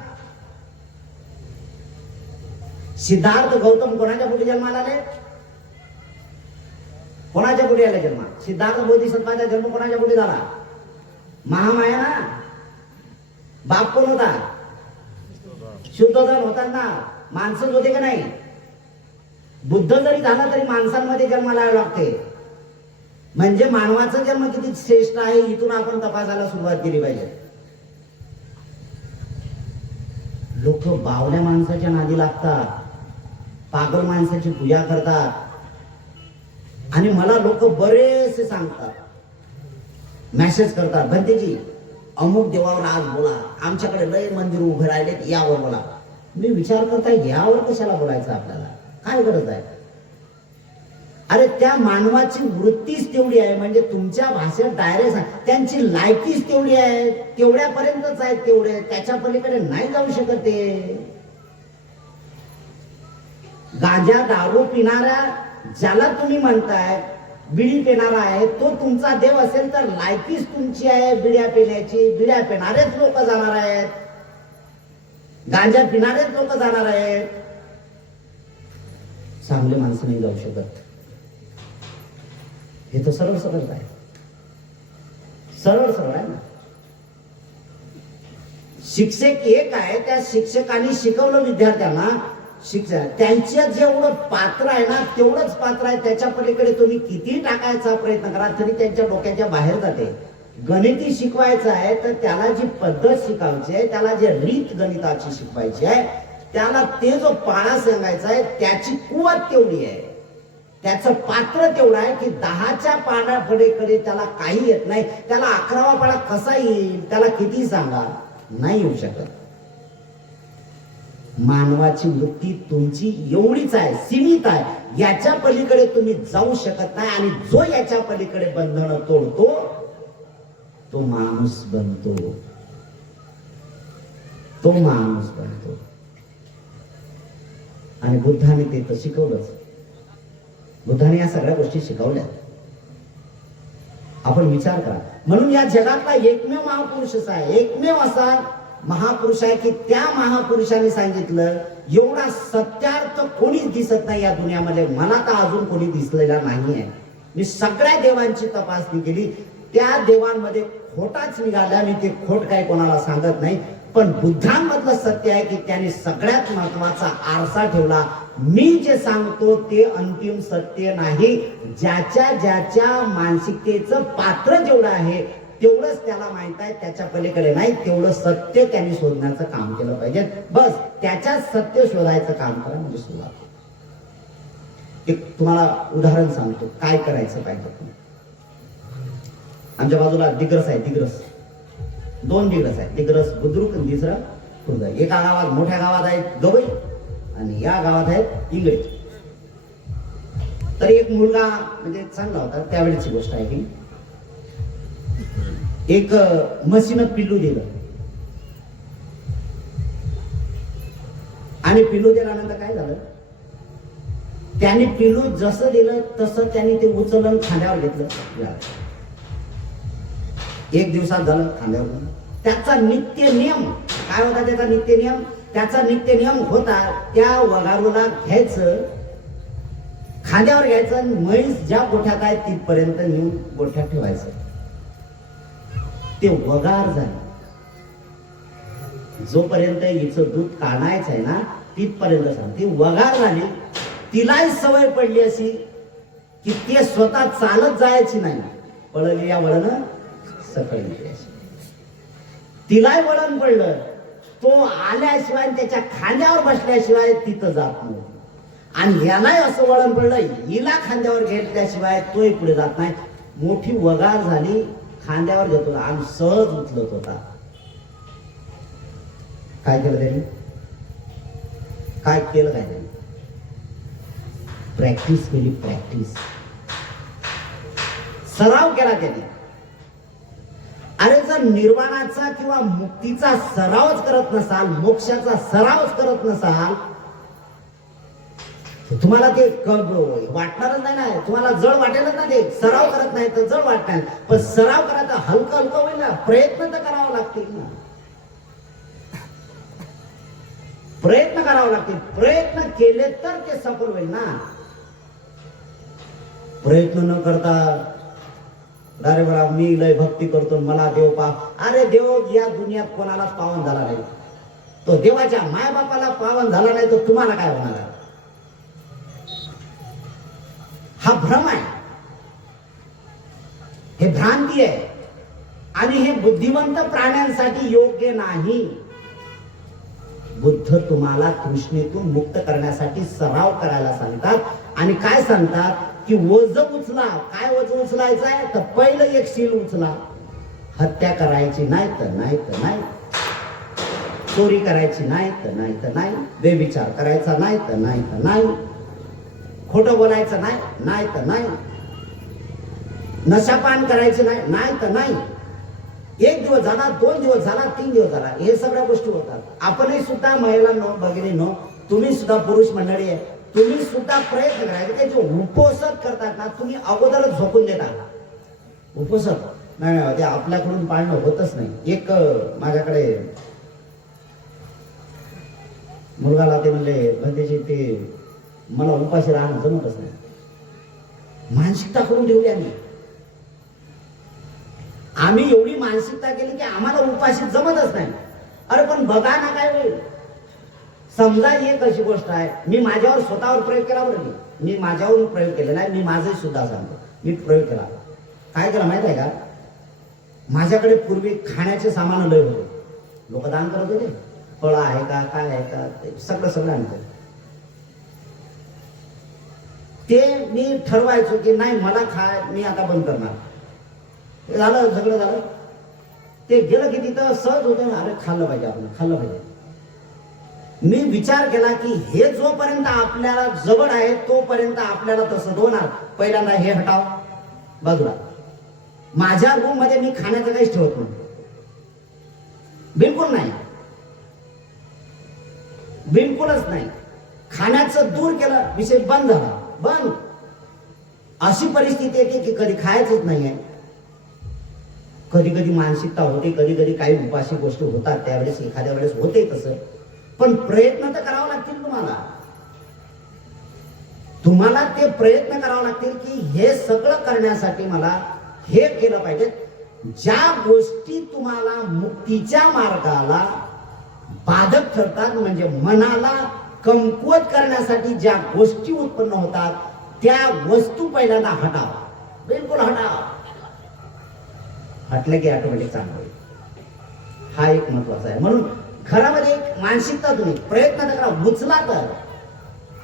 सिद्धार्थ गौतम कोणाच्या पोटी जन्माला आले? कोणाच्या पोटी आले जन्म? सिद्धार्थ बोधिसत्वाचा जन्म कोणाच्या पोटी झाला? महामाया ना. बाप कोण होता? शुद्धोधन होता ना. माणसंच होते का नाही? बुद्ध जरी झाला तरी माणसांमध्ये जन्माला यावं लागते. म्हणजे मानवाचा जन्म किती श्रेष्ठ आहे इथून आपण तपासायला सुरुवात केली पाहिजे. लोक बावल्या माणसाच्या नादी लागतात, पागल माणसाची पूजा करतात. आणि मला लोक बरेचसे सांगतात, मेसेज करतात, भंतेजी अमुक देवावर आज बोला, आमच्याकडे लय मंदिर उभे राहिलेत, यावर बोला. मी विचार करताय यावर कशाला बोलायचं, आपल्याला काय गरज आहे? अरे त्या मानवाची वृत्तीच तेवढी आहे, म्हणजे तुमच्या भाषेत डायरेक्ट त्यांची लायकीच तेवढी आहे, तेवढ्यापर्यंतच आहे, तेवढे त्याच्या पलीकडे नाही जाऊ शकत. ते गांजा दारू पिणारा ज्याला तुम्ही म्हणताय बिडी पिणारा आहे, तो तुमचा देव असेल तर लायकीच तुमची आहे बिड्या पिण्याची. बिड्या पिणारेच लोक जाणार आहेत, गांजा पिणारेच लोक जाणार आहेत. चांगले माणसं नाही जाऊ शकत. हे तर सरळ सरळ आहे, सरळ सरळ आहे ना. शिक्षक एक आहे, त्या शिक्षकांनी शिकवलं विद्यार्थ्यांना. शिक्षक त्यांच्या जेवढं पात्र आहे ना तेवढंच पात्र आहे, त्याच्या पलीकडे तुम्ही किती टाकायचा प्रयत्न करा तरी त्यांच्या डोक्याच्या बाहेर जाते. गणिती शिकवायचं आहे तर त्याला जी पद्धत शिकायची आहे, त्याला जे रीत गणिताची शिकवायची आहे, त्याला ते जो पाळा सांगायचा आहे त्याची कुवत तेवढी आहे, त्याचं पात्र तेवढं आहे की 10च्या पाण्याकडे त्याला काही येत नाही. त्याला 11वा पाडा कसा येईल, त्याला किती सांगा, नाही येऊ शकत. मानवाची वृत्ती तुमची एवढीच आहे, सीमित आहे. याच्या पलीकडे तुम्ही जाऊ शकत नाही. आणि जो याच्या पलीकडे बंधनं तोडतो तो माणूस बनतो, तो माणूस बनतो. आणि बुद्धाने ते तर शिकवलंच. बुद्धाने या सगळ्या गोष्टी शिकवल्या. आपण विचार करा. म्हणून या जगातला एकमेव महापुरुषच आहे, एकमेव असा महापुरुष आहे की त्या महापुरुषाने सांगितलं एवढा सत्यार्थ कोणीच दिसत नाही या दुनियामध्ये, मला तर अजून कोणी दिसलेला नाही आहे. मी सगळ्या देवांची तपासणी केली, त्या देवांमध्ये खोटाच निघाला. मी ते खोट काय कोणाला सांगत नाही, पण बुद्धांमधलं सत्य आहे की त्याने सगळ्यात महत्वाचा आरसा ठेवला. मी जे सांगतो ते अंतिम सत्य नाही. ज्याच्या ज्याच्या मानसिकतेचं पात्र जेवढं आहे तेवढंच त्याला माहित आहे, त्याच्या पलीकडे नाही. तेवढं सत्य त्यांनी शोधण्याचं काम केलं पाहिजे. बस त्याच्यात सत्य शोधायचं काम करा म्हणजे सुरुवात. एक तुम्हाला उदाहरण सांगतो काय करायचं पाहिजे. आमच्या बाजूला दिग्रस आहे, दिग्रस 2 दिग्रस आहे, दिग्रस बुद्रुक आणि तिसरा खुर्द. एका गावात मोठ्या गावात आहेत गवई आणि या गावात आहेत इंगळे. तर एक मुलगा म्हणजे चांगला होता, त्यावेळेची गोष्ट आहे की एक म्हशीनं पिल्लू दिलं आणि पिल्लू दिल्यानंतर काय झालं, त्याने पिल्लू जसं दिलं तसं त्यांनी ते उचलून खांद्यावर घेतलं. 1 दिवसात झालं खांद्यावर. त्याचा नित्य नियम काय होता? त्याचा नित्य नियम होता त्या वगारूला घ्यायचं खांद्यावर घ्यायचं आणि म्हैस ज्या गोठ्यात आहे तिथपर्यंत नेऊन गोठ्यात ठेवायचं. ते वगार झाले, जोपर्यंत हिचं दूध काढायचं आहे ना तिथपर्यंत सांग. ती वगार झाली, तिलाही सवय पडली अशी की ते स्वतः चालत जायची नाही, पळली या वळण सकळली. तिलाही वळण पडलं, तो आल्याशिवाय त्याच्या खांद्यावर बसल्याशिवाय तिथं जात नाही. आणि यालाही असं वळण पडलं, हिला खांद्यावर घेतल्याशिवाय तोही पुढे जात नाही. मोठी वगार झाली, खांद्यावर घेतो आणि सहज उचलत होता. काय केलं त्यांनी? काय केलं? काय त्यांनी प्रॅक्टिस केली, प्रॅक्टिस, सराव केला त्यांनी. अरे जर निर्वाणाचा किंवा मुक्तीचा सरावच करत नसाल, मोक्षाचा सरावच करत नसाल, तुम्हाला ते वाटणारच नाही ना. तुम्हाला जड वाटेलच ना. ते सराव करत नाही तर जड वाटणार, पण सराव करायचा हलका हलका होईल ना. प्रयत्न तर करावा लागतील ना, प्रयत्न करावा लागतील. प्रयत्न केले तर ते सफल होईल ना. प्रयत्न न करता अरे बरा मी लय भक्ती करतो मला देव पा, अरे देव या दुनियात कोणालाच पावन झाला नाही. तो देवाच्या मायबापाला पावन झाला नाही तर तुम्हाला काय होणार आहे? हा भ्रम आहे, हे भ्रांती आहे आणि हे बुद्धिवंत प्राण्यांसाठी योग्य नाही. बुद्ध तुम्हाला तृष्णेतून मुक्त करण्यासाठी सराव करायला सांगतात आणि काय सांगतात की वज उचला. काय वज उचलायचं आहे तर पहिलं एक शील उचला. हत्या करायची नाही तर नाही तर नाही, चोरी करायची नाही तर नाही तर नाही, बेविचार करायचा नाही तर नाही तर नाही, खोटं बोलायचं नाही नाही तर नाही, नशापान करायचं नाही नाही तर नाही. एक दिवस झाला, 2 दिवस झाला, 3 दिवस झाला, हे सगळ्या गोष्टी होतात. आपणही सुद्धा महिलांनो भगिनींनो, तुम्ही सुद्धा पुरुष मंडळी आहे, तुम्ही सुद्धा प्रयत्न करायचे. ते जे उपोषण करतात ना, तुम्ही अगोदरच झोपून देता. उपोषण नाही, ते आपल्याकडून पाळणं होतच नाही. एक माझ्याकडे मुलगाला ते म्हणले भंतेजी ते मला उपाशी राहणं जमतच नाही. मानसिकता करून ठेवली आम्ही एवढी मानसिकता केली की आम्हाला उपाशी जमतच नाही. अरे पण बघा ना काय होईल. समजा एक अशी गोष्ट आहे, मी माझ्यावर स्वतःवर प्रयोग केला. बरं मी माझ्यावरून प्रयोग केलेला आहे, मी माझंही सुद्धा सांगतो. मी प्रयोग केला. काय केला माहित आहे का? माझ्याकडे पूर्वी खाण्याचे सामान लय होते, लोक दान करत होते. फळं आहे का, काय आहे का, सगळं आणतं. ते मी ठरवायचो की नाही मला खाय, मी आता बंद करणार. ते झालं, सगळं झालं. ते गेलं की तिथं सहज होतं, अरे खाल्लं पाहिजे, आपण खाल्लं पाहिजे. मी विचार केला की हे जोपर्यंत आपल्याला जवळ आहे तोपर्यंत आपल्याला तसं होणार. पहिल्यांदा हे हटाव बाजूला. माझ्या रूम मध्ये मी खाण्याचं काहीच ठेवत नाही, बिलकुल नाही, बिलकुलच नाही. खाण्याचं दूर केलं, विषय बंद झाला, बंद. अशी परिस्थिती येते की कधी खायचंच नाहीये. कधी कधी मानसिकता होते, कधी कधी काही उपाशी गोष्टी होतात, त्यावेळेस एखाद्या वेळेस होते तसं. पण प्रयत्न तर करावं लागतील तुम्हाला. तुम्हाला ते प्रयत्न करावं लागतील की हे सगळं करण्यासाठी मला हे केलं पाहिजे. ज्या गोष्टी तुम्हाला मुक्तीच्या मार्गाला बाधक ठरतात, म्हणजे मनाला कमकुवत करण्यासाठी ज्या गोष्टी उत्पन्न होतात, त्या वस्तू पहिल्यांदा हटावा, बिलकुल हटावा. हटले की ऑटोमॅटिक चांगलं होईल. हा एक महत्वाचा आहे. म्हणून घरामध्ये एक मानसिकता तुम्ही प्रयत्न करा. उचला तर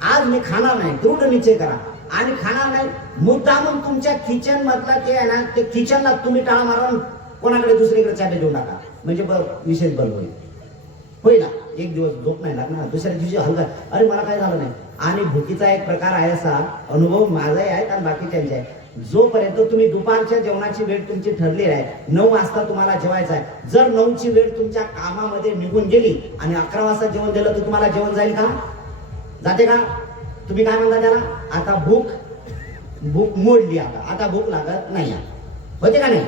आज मी खाणार नाही, दृढ निश्चय करा आणि खाणार नाही. मुद्दामून तुमच्या किचन मधला ते आहे ना, ते किचनला तुम्ही टाळा मारून कोणाकडे दुसरीकडे चाबी देऊन टाका, म्हणजे विशेष बंद होईल. होईल ना. एक दिवस झोप नाही लागणार, दुसऱ्या दिवशी हलका, अरे मला काय झालं नाही. आणि भुकीचा एक प्रकार आहे, असा अनुभव माझाही आहे आणि बाकीच्यांचे आहे. जोपर्यंत तुम्ही दुपारच्या जेवणाची वेळ तुमची ठरली आहे, 9 वाजता तुम्हाला जेवायचं आहे. जर 9ची वेळ तुमच्या कामामध्ये निघून गेली आणि 11 वाजता जेवण दिलं तर तुम्हाला जेवण जाईल का? जाते का? तुम्ही काय म्हणता त्याला? आता भूक मोडली, आता भूक लागत नाही, होते का नाही?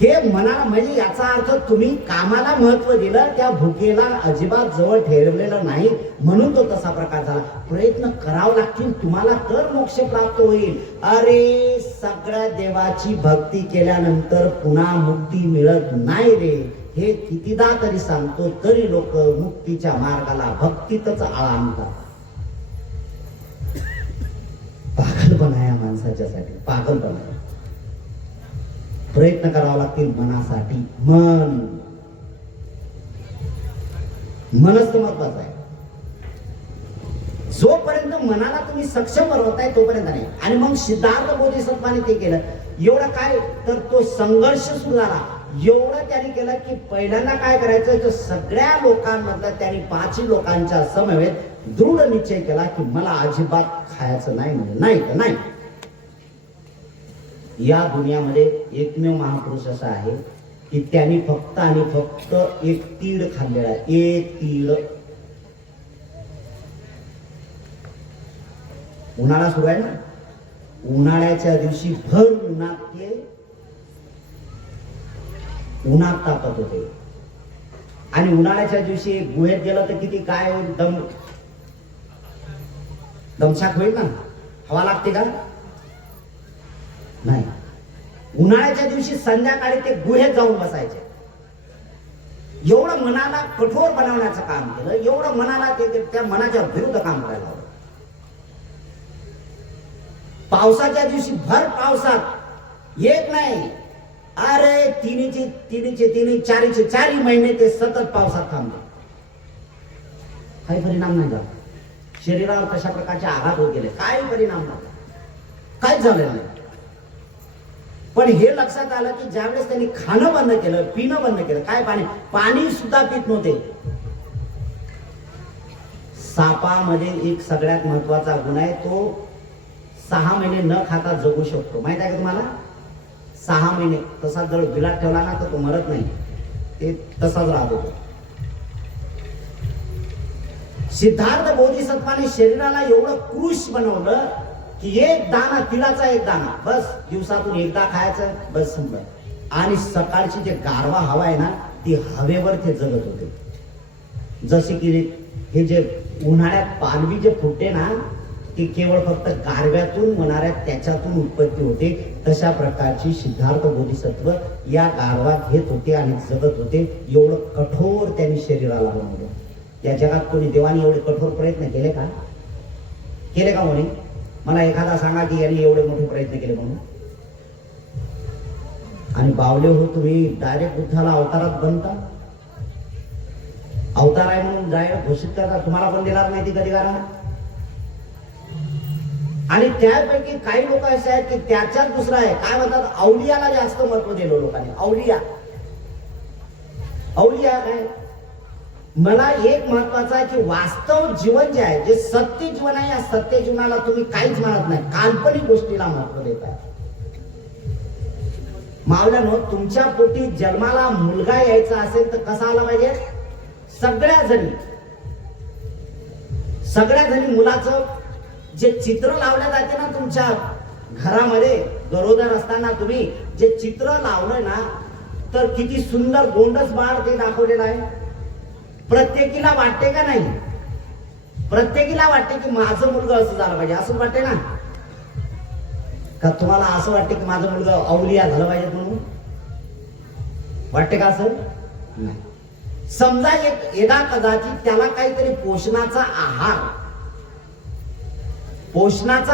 हे मनाला, म्हणजे याचा अर्थ तुम्ही कामाला महत्व दिलं, त्या भुकेला अजिबात जवळ ठेवलेलं नाही, म्हणून तो तसा प्रकार झाला. प्रयत्न करावं लागतील तुम्हाला तर मोक्ष प्राप्त होईल. अरे सगळ्या देवाची भक्ती केल्यानंतर पुन्हा मुक्ती मिळत नाही रे. हे कितीदा तरी सांगतो, तरी लोक मुक्तीच्या मार्गाला भक्तीतच आळा आणतात. पागलपणा या माणसाच्यासाठी, पागलपणा. प्रयत्न करावा लागतील मनासाठी. मनच तर महत्वाचं आहे. जोपर्यंत मनाला तुम्ही सक्षम बनवताय तोपर्यंत नाही. आणि मग सिद्धार्थ बोधिसत्वाने ते केलं. एवढं काय तर तो संघर्ष सुरू झाला. एवढं त्यांनी केलं की पहिल्यांदा काय करायचं, तर सगळ्या लोकांमधलं त्यांनी 5 लोकांच्या समवेत दृढ निश्चय केला की मला अजिबात खायचं नाही, म्हणजे नाही तर नाही. या दुनियामध्ये एकमेव महापुरुष असा आहे की त्यांनी फक्त आणि फक्त एक तीळ खाल्लेला आहे. एक तीळ. उन्हाळा सुरू आहे ना, उन्हाळ्याच्या दिवशी भर उन्हात तापत होते. आणि उन्हाळ्याच्या दिवशी गुहेत गेलं तर किती काय होईल, दमछाक होईल ना. हवा लागते का? नाही. उन्हाळ्याच्या दिवशी संध्याकाळी ते गुहेत जाऊन बसायचे. एवढं मनाला कठोर बनवण्याचं काम केलं, एवढं मनाला त्या मनाच्या विरुद्ध काम करायला हवं. पावसाच्या दिवशी भर पावसात एक नाही, अरे तिन्ही चारीचे 4 महिने ते सतत पावसात थांबले. काही परिणाम नाही झाला. शरीरावर तशा प्रकारचे आघात होत गेले, काही परिणाम नाही, काहीच झालं नाही. पण हे लक्षात आलं की ज्यावेळेस त्यांनी खाणं बंद केलं, पिणं बंद केलं, काय पाणी सुद्धा पित नव्हते. सापामध्ये एक सगळ्यात महत्वाचा गुण आहे, तो 6 महिने न खाता जगू शकतो. माहित आहे का तुम्हाला? 6 महिने तसा जर बिलाट ठेवला ना तर तो मरत नाही, ते तसाच राहतो. सिद्धार्थ बोधिसत्वाने शरीराला एवढं कृश बनवलं की एक दाना, तिळाचा एक दाना बस दिवसातून एकदा खायचं, बस संपलं. आणि सकाळची जे गारवा हवा आहे ना, ती हवेवर ते जगत होते. जसे की हे जे उन्हाळ्यात पालवी जे फुटते ना, ती केवळ फक्त गारव्यातून होणाऱ्या त्याच्यातून उत्पत्ती होते. तशा प्रकारची सिद्धार्थ बोधिसत्व या गारवात घेत होते आणि जगत होते. एवढं कठोर त्यांनी शरीराला बनवलं. या जगात कोणी देवाने एवढे कठोर प्रयत्न केले का? केले का कोणी? मला एखादा सांगा की यांनी एवढे मोठे प्रयत्न केले म्हणून. आणि बावले हो तुम्ही, डायरेक्ट बुद्धाला अवतारात बनता. अवतार आहे म्हणून डायरेक्ट घोषित करता. तुम्हाला पण देणार नाही ती कधी करा. आणि त्यापैकी काही लोक असे आहेत की त्याच्यात दुसरा आहे, काय म्हणतात, अवलियाला जास्त महत्व दिलं लोकांनी. अवलिया काय? मला एक महत्वाचं आहे की वास्तव जीवन जे आहे, जे सत्य जीवन आहे, या सत्य जीवनाला तुम्ही काहीच म्हणत नाही, काल्पनिक गोष्टीला महत्व देताय. मावल्यानो, तुमच्या पोटी जन्माला मुलगा यायचा असेल तर कसा आला पाहिजे? सगळ्या जणी मुलाचं जे चित्र लावलं जाते ना, तुमच्या घरामध्ये गरोदर असताना तुम्ही जे चित्र लावलं ना, तर किती सुंदर गोंडस बाळ ते दाखवलेलं आहे. प्रत्येकीला वाटते का नाही? प्रत्येकीला वाटते की माझं मुलगा असं झालं पाहिजे, असं वाटते ना? का तुम्हाला असं वाटते की माझं मुलगा अवलिया झालं पाहिजे म्हणून वाटते का? असं नाही. समजा एका कदाचित त्याला काहीतरी पोषणाचा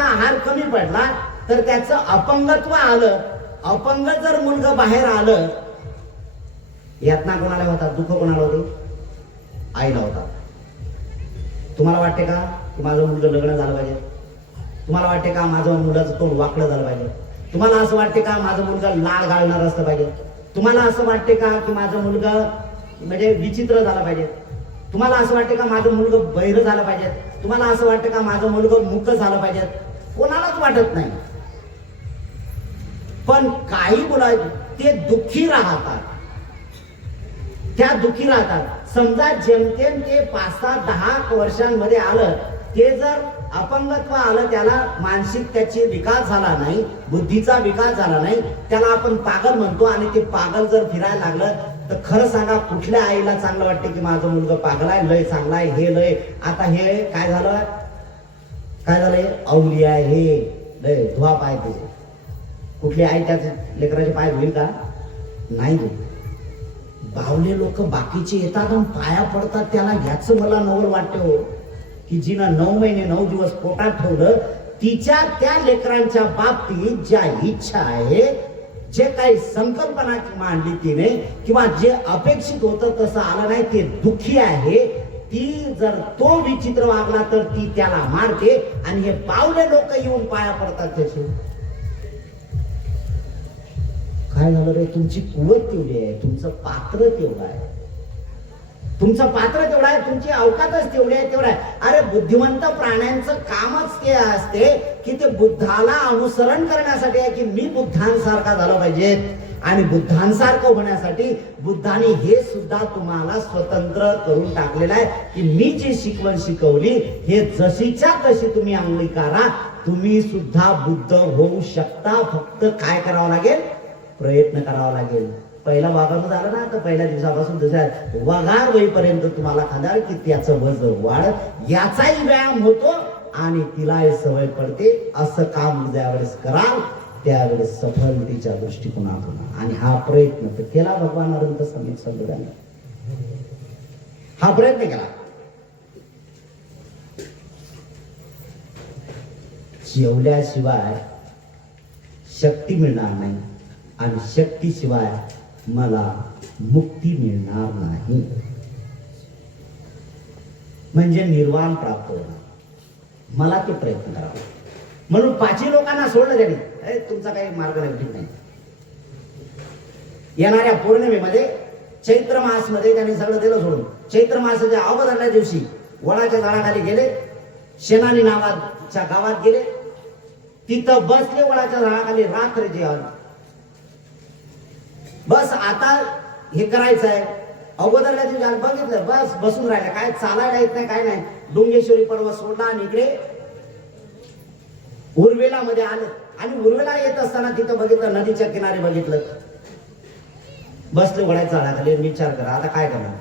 आहार कमी पडला तर त्याचं अपंगत्व आलं. अपंग जर मुलगा बाहेर आलं, यातना कोणाला होता? दुःख कोणाला होते? आईला होता. तुम्हाला वाटते का की माझं मुलगा लग्न झालं पाहिजे? तुम्हाला वाटते का माझं मुलाचं तोंड वाकडं झालं पाहिजे? तुम्हाला असं वाटते का माझं मुलगा लाळ घालणार असलं पाहिजे? तुम्हाला असं वाटते का की माझं मुलगा म्हणजे विचित्र झाला पाहिजे? तुम्हाला असं वाटते का माझं मुलगा बहिर झालं पाहिजे? तुम्हाला असं वाटतं का माझं मुलगा मूक झालं पाहिजे? कोणालाच वाटत नाही. पण काही मुलं ते दुःखी राहतात. समजा जेमतेम ते 5-10 वर्षांमध्ये आलं, ते जर अपंगत्व आलं, त्याला मानसिक त्याची विकास झाला नाही, बुद्धीचा विकास झाला नाही, त्याला आपण पागल म्हणतो. आणि ते पागल जर फिरायला लागलं तर खरं सांगा, कुठल्या आईला चांगलं वाटते की माझं मुलगा पागल आहे, लय चांगला आहे, हे लय. आता हे काय झालं, काय झालंय, अवली आहे, हे लय धुवा पाय त्याचे. कुठली आई त्याच लेकराचे पाय धुईल का? नाही धुईल. बावले लोक बाकीचे येतात आणि पाया पडतात, त्याला घ्यायचं मला नवल वाटते हो, की जिनं 9 महिने 9 दिवस पोटात ठेवलं, तिच्या त्या लेकरांच्या बाबतीत ज्या इच्छा आहे, जे काही संकल्पना मांडली तिने, किंवा जे अपेक्षित होतं तसं आलं नाही, ते दुःखी आहे. ती जर तो विचित्र वागला तर ती त्याला मारते. आणि हे पावले लोक येऊन पाया पडतात त्याचे. काय झालं रे, तुमची कुवत तेवढी आहे, तुमचं पात्र तेवढं आहे, तुमचं पात्र तेवढं आहे, तुमची अवकातच तेवढी आहे, तेवढं आहे. अरे बुद्धिमंत प्राण्यांचं कामच ते असते की ते बुद्धाला अनुसरण करण्यासाठी आहे, की मी बुद्धांसारखा झालं पाहिजे. आणि बुद्धांसारखं होण्यासाठी बुद्धाने हे सुद्धा तुम्हाला स्वतंत्र करून टाकलेलं आहे, की मी जी शिकवण शिकवली हे जशीच्या तशी तुम्ही अंगीकारा. तुम्ही सुद्धा बुद्ध होऊ शकता. फक्त काय करावं लागेल, प्रयत्न करावा लागेल. पहिला वागाचं झालं ना, तर पहिल्या दिवसापासून दुसऱ्या वगार होईपर्यंत तुम्हाला खाणार की त्याचं वजन वाढत, याचाही व्यायाम होतो आणि तिलाही सवय पडते. असं काम ज्यावेळेस कराल त्यावेळेस सफलतेच्या दृष्टिकोनातून. आणि हा प्रयत्न तर केला भगवान अनंत समीप सद्गुरूंनी, हा प्रयत्न केला. जेवल्याशिवाय शक्ती मिळणार नाही आणि शक्तीशिवाय मला मुक्ती मिळणार नाही, म्हणजे निर्वाण प्राप्त होणार. मला ते प्रयत्न करावा. म्हणून 5 लोकांना सोडलं त्यांनी, तुमचा काही मार्ग नाही, नाही. येणाऱ्या पौर्णिमेमध्ये चैत्र मासमध्ये त्यांनी सगळं दिलं सोडून. चैत्र मासाच्या अगोदरल्या दिवशी वडाच्या झाडाखाली गेले, शेनानी नावाच्या गावात गेले, तिथं बसले वडाच्या झाडाखाली रात्रीची. बस आता हे करायचं आहे. अगोदरल्या दिवशी बघितलं, बस बसून राहिलं, काय चालायला येत नाही, काय नाही. डोंगेश्वरी पर्वत सोडला आणि इकडे उर्वेला मध्ये आलं. आणि उर्वेला येत असताना तिथं बघितलं, नदीच्या किनारी बघितलं, बसले वडाच्या झाडाखाली. विचार करा आता काय करणार.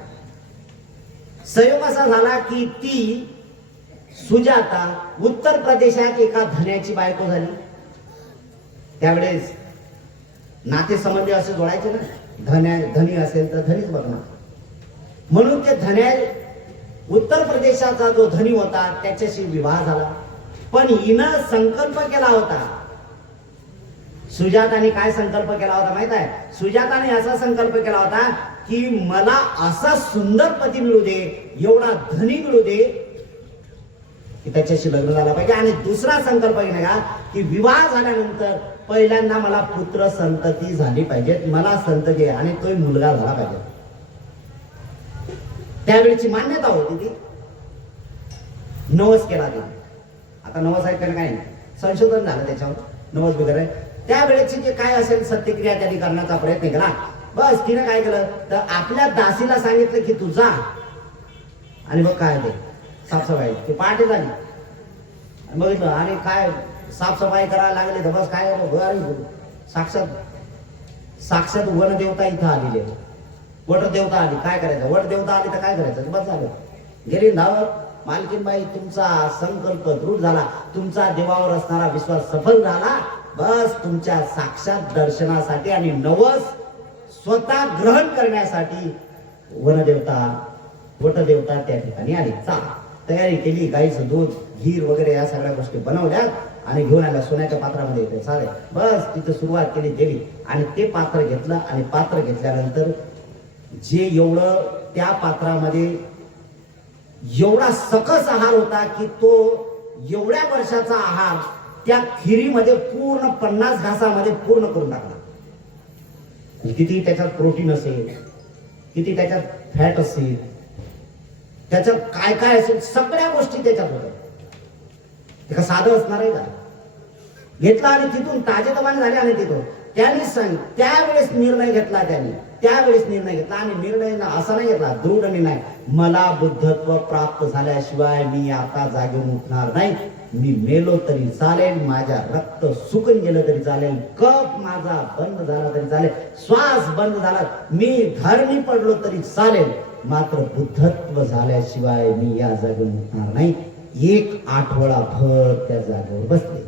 संयोग असा झाला की ती सुजाता उत्तर प्रदेशात एका धन्याची बायको झाली. त्यावेळेस नाते संबंधी असे जोडायचे ना, धनी असेल तर धनीच बघणार. म्हणून ते धन्या उत्तर प्रदेशाचा जो धनी होता त्याच्याशी विवाह झाला. पण हिनं संकल्प केला होता, सुजाताने काय संकल्प केला होता माहित आहे? सुजाताने असा संकल्प केला होता की मला असा सुंदर पती मिळू दे, एवढा धनी मिळू दे की त्याच्याशी लग्न झाला पाहिजे. आणि दुसरा संकल्प नाही का की विवाह झाल्यानंतर पहिल्यांदा मला पुत्र संतती झाली पाहिजे, मला संतती आहे आणि तो मुलगा झाला पाहिजे. त्यावेळेची मान्यता होती ती. नवस केला तिने. आता नवस आहे काय नाही, संशोधन झालं त्याच्यावर, नवस वगैरे. त्यावेळेची जे काय असेल सत्यक्रिया त्यांनी करण्याचा प्रयत्न केला. बस तिने काय केलं तर आपल्या दासीला सांगितलं की तू जा आणि बघ काय ते साफसफाई. ते पहाटे झाली, बघितलं आणि काय साफसफाई करायला लागले तर बस काय साक्षात वनदेवता इथं आलेली आहे. वटदेवता आली, काय करायचं, वटदेवता आली तर काय करायचं, बस झालं. गेली धावत, मालकीनबाई तुमचा संकल्प दृढ झाला, तुमचा देवावर असणारा विश्वास सफल झाला. बस तुमच्या साक्षात दर्शनासाठी आणि नवस स्वतः ग्रहण करण्यासाठी वनदेवता वटदेवता त्या ठिकाणी आली. चला तयारी केली, गाईचं दूध, गीर वगैरे या सगळ्या गोष्टी बनवल्या आणि घेऊन आल्या. सोन्याच्या पात्रामध्ये येते चालेल. बस तिथं सुरुवात केली देवी. आणि ते पात्र घेतलं आणि पात्र घेतल्यानंतर जे एवढं त्या पात्रामध्ये एवढा सकस आहार होता की तो एवढ्या वर्षाचा आहार त्या खिरीमध्ये पूर्ण 50 घासामध्ये पूर्ण करून टाकला. किती त्याच्यात प्रोटीन असेल, किती त्याच्यात फॅट असेल, त्याच्यात काय काय असेल, सगळ्या गोष्टी त्याच्यात होत्या. ते का साधं असणार आहे का? घेतला आणि तिथून ताजेतवाने झाले. आणि तिथून त्यांनी त्यावेळेस निर्णय घेतला. त्यावेळेस निर्णय घेतला आणि निर्णय असा नाही घेतला, दृढ निर्णय, मला बुद्धत्व प्राप्त झाल्याशिवाय मी आता जागेवरून उठणार नाही. मी मेलो तरी चालेल, माझ्या रक्त सुकून गेलं तरी चालेल, कप माझा बंद झाला तरी चालेल, श्वास बंद झाला, मी धरणी पडलो तरी चालेल, मात्र बुद्धत्व झाल्याशिवाय मी या जागेवर उठणार नाही. एक आठवडाभर त्या जागेवर बसले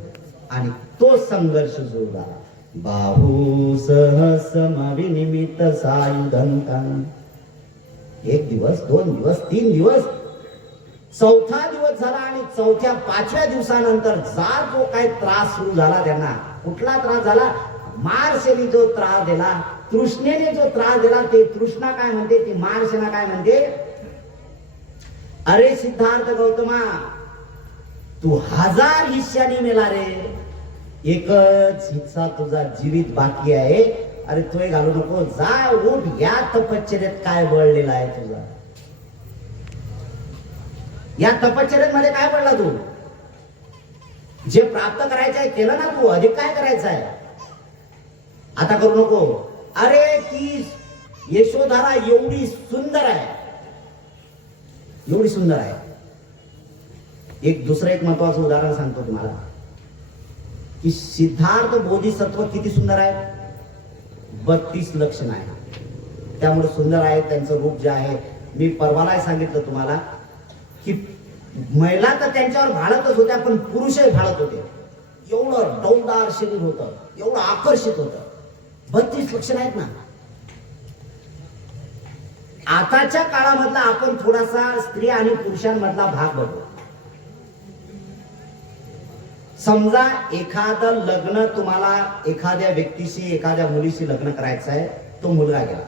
आणि तो संघर्ष सुरू झाला. बाहू सहसमविनिमित सायुधंतं. एक दिवस, 2 दिवस, 3 दिवस, 4था दिवस झाला आणि 4थ्या 5व्या दिवसानंतर जो काही त्रास सुरू झाला त्यांना. कुठला त्रास झाला? मार्शेने जो त्रास दिला, तृष्णेने जो त्रास दिला, ते तृष्णा काय म्हणते, ती मार्शना काय म्हणते, अरे सिद्धार्थ गौतमा, तू 1000 हिस्सानी मेला रे, एकच हिस्सा तुझा जीवित बाकी आहे. अरे तोय घालू नको, जा उठ, या तपश्चर्येत काय बळलेला आहे तुझा, या तपश्चर्येत मध्ये काय पडला तू, जे प्राप्त करायचं आहे केलं ना तू, अधिक काय करायचं आहे आता करू नको. अरे ती यशोधरा एवढी सुंदर आहे, एवढी सुंदर आहे. दुसरं एक महत्वाचं उदाहरण सांगतो तुम्हाला की सिद्धार्थ बोधिसत्व किती सुंदर आहे. 32 लक्षण आहे, त्यामुळे सुंदर आहे. त्यांचं रूप जे आहे, मी परवाला सांगितलं तुम्हाला की महिला तर त्यांच्यावर भाळतच होत्या, पण पुरुषही भाळत होते. एवढं डौलदार शरीर होतं, एवढं आकर्षित होतं. 32 लक्षण आहेत ना. आताच्या काळामधला आपण थोडासा स्त्री आणि पुरुषांमधला भाग बघू. समजा एखादं लग्न, तुम्हाला एखाद्या व्यक्तीशी, एखाद्या मुलीशी लग्न करायचं आहे, तो मुलगा गेला.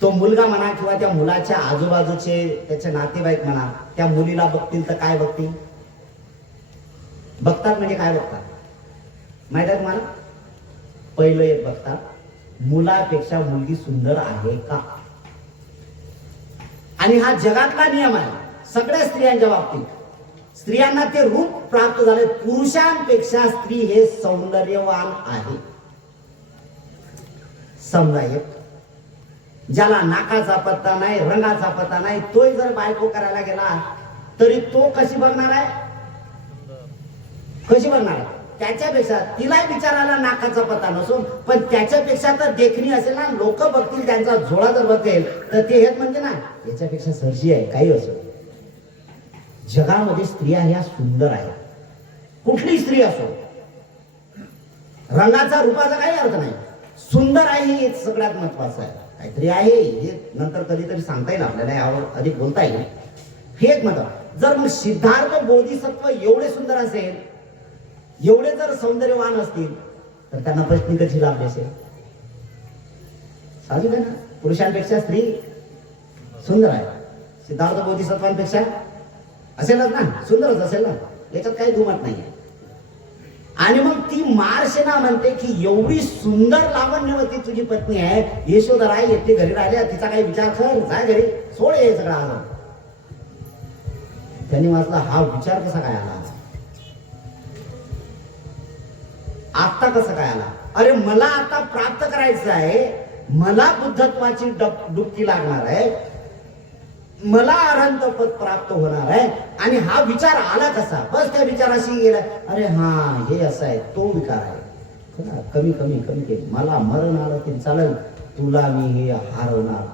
तो मुलगा म्हणा किंवा त्या मुलाच्या आजूबाजूचे त्याचे नातेवाईक म्हणा, त्या मुलीला बघतील तर काय बघतील, बघतात म्हणजे काय बघतात माहित आहे तुम्हाला? पहिलं एक बघतात, मुलापेक्षा मुलगी सुंदर आहे का. आणि हा जगातला नियम आहे सगळ्या स्त्रियांच्या बाबतीत. स्त्रियांना ते रूप प्राप्त झाले, पुरुषांपेक्षा स्त्री हे सौंदर्यवान आहे. समजा एक ज्याला नाकाचा पत्ता नाही, रंगाचा पत्ता नाही, तोही जर बायको करायला गेला तरी तो कशी बघणार आहे, कशी बघणार आहे. त्याच्यापेक्षा तिला विचारायला नाकाचा पत्ता नसून, पण त्याच्यापेक्षा तर देखणी असेल ना, लोक बघतील, त्यांचा झोळा जर बघेल तर ते हेच म्हणते ना, याच्यापेक्षा सरशी आहे, काही असो. जगामध्ये स्त्रिया ह्या सुंदर आहेत, कुठली स्त्री असो. रंगाचा, रूपाचा काही अर्थ नाही, सुंदर आहे हे सगळ्यात महत्वाचं आहे. काहीतरी आहे हे नंतर कधीतरी सांगता येईल आपल्याला, यावर अधिक बोलता येईल. हे एक महत्व. जर मग सिद्धार्थ बोधिसत्व एवढे सुंदर असेल, एवढे जर सौंदर्यवान असतील, तर त्यांना पत्नी कशी लाभली असेल. साहजिक आहे ना, पुरुषांपेक्षा स्त्री सुंदर आहे. सिद्धार्थ बोधिसत्वांपेक्षा असेलच ना, सुंदरच असेल ना, याच्यात काही दुमत नाही. आणि मग ती मार्शना म्हणते की एवढी सुंदर लावण्यवती तुझी पत्नी आहे, यशोधरा एकटी घरी राहिल्या, तिचा काही विचार कर, जाय घरी, सोड हे सगळं आलं. त्यांनी वाचला, हा विचार कसा काय आला, आता कसं काय आला. अरे मला आता प्राप्त करायचं आहे, मला बुद्धत्वाची डुबकी लागणार आहे, मला अनंत पद प्राप्त होणार आहे, आणि हा विचार आला कसा. बस त्या विचाराशी गेला, अरे हा हे असं आहे, तो विकार आहे, कमी कमी कमी केली, मला मरण आलं तरी चालेल, तुला मी हे हारवणार.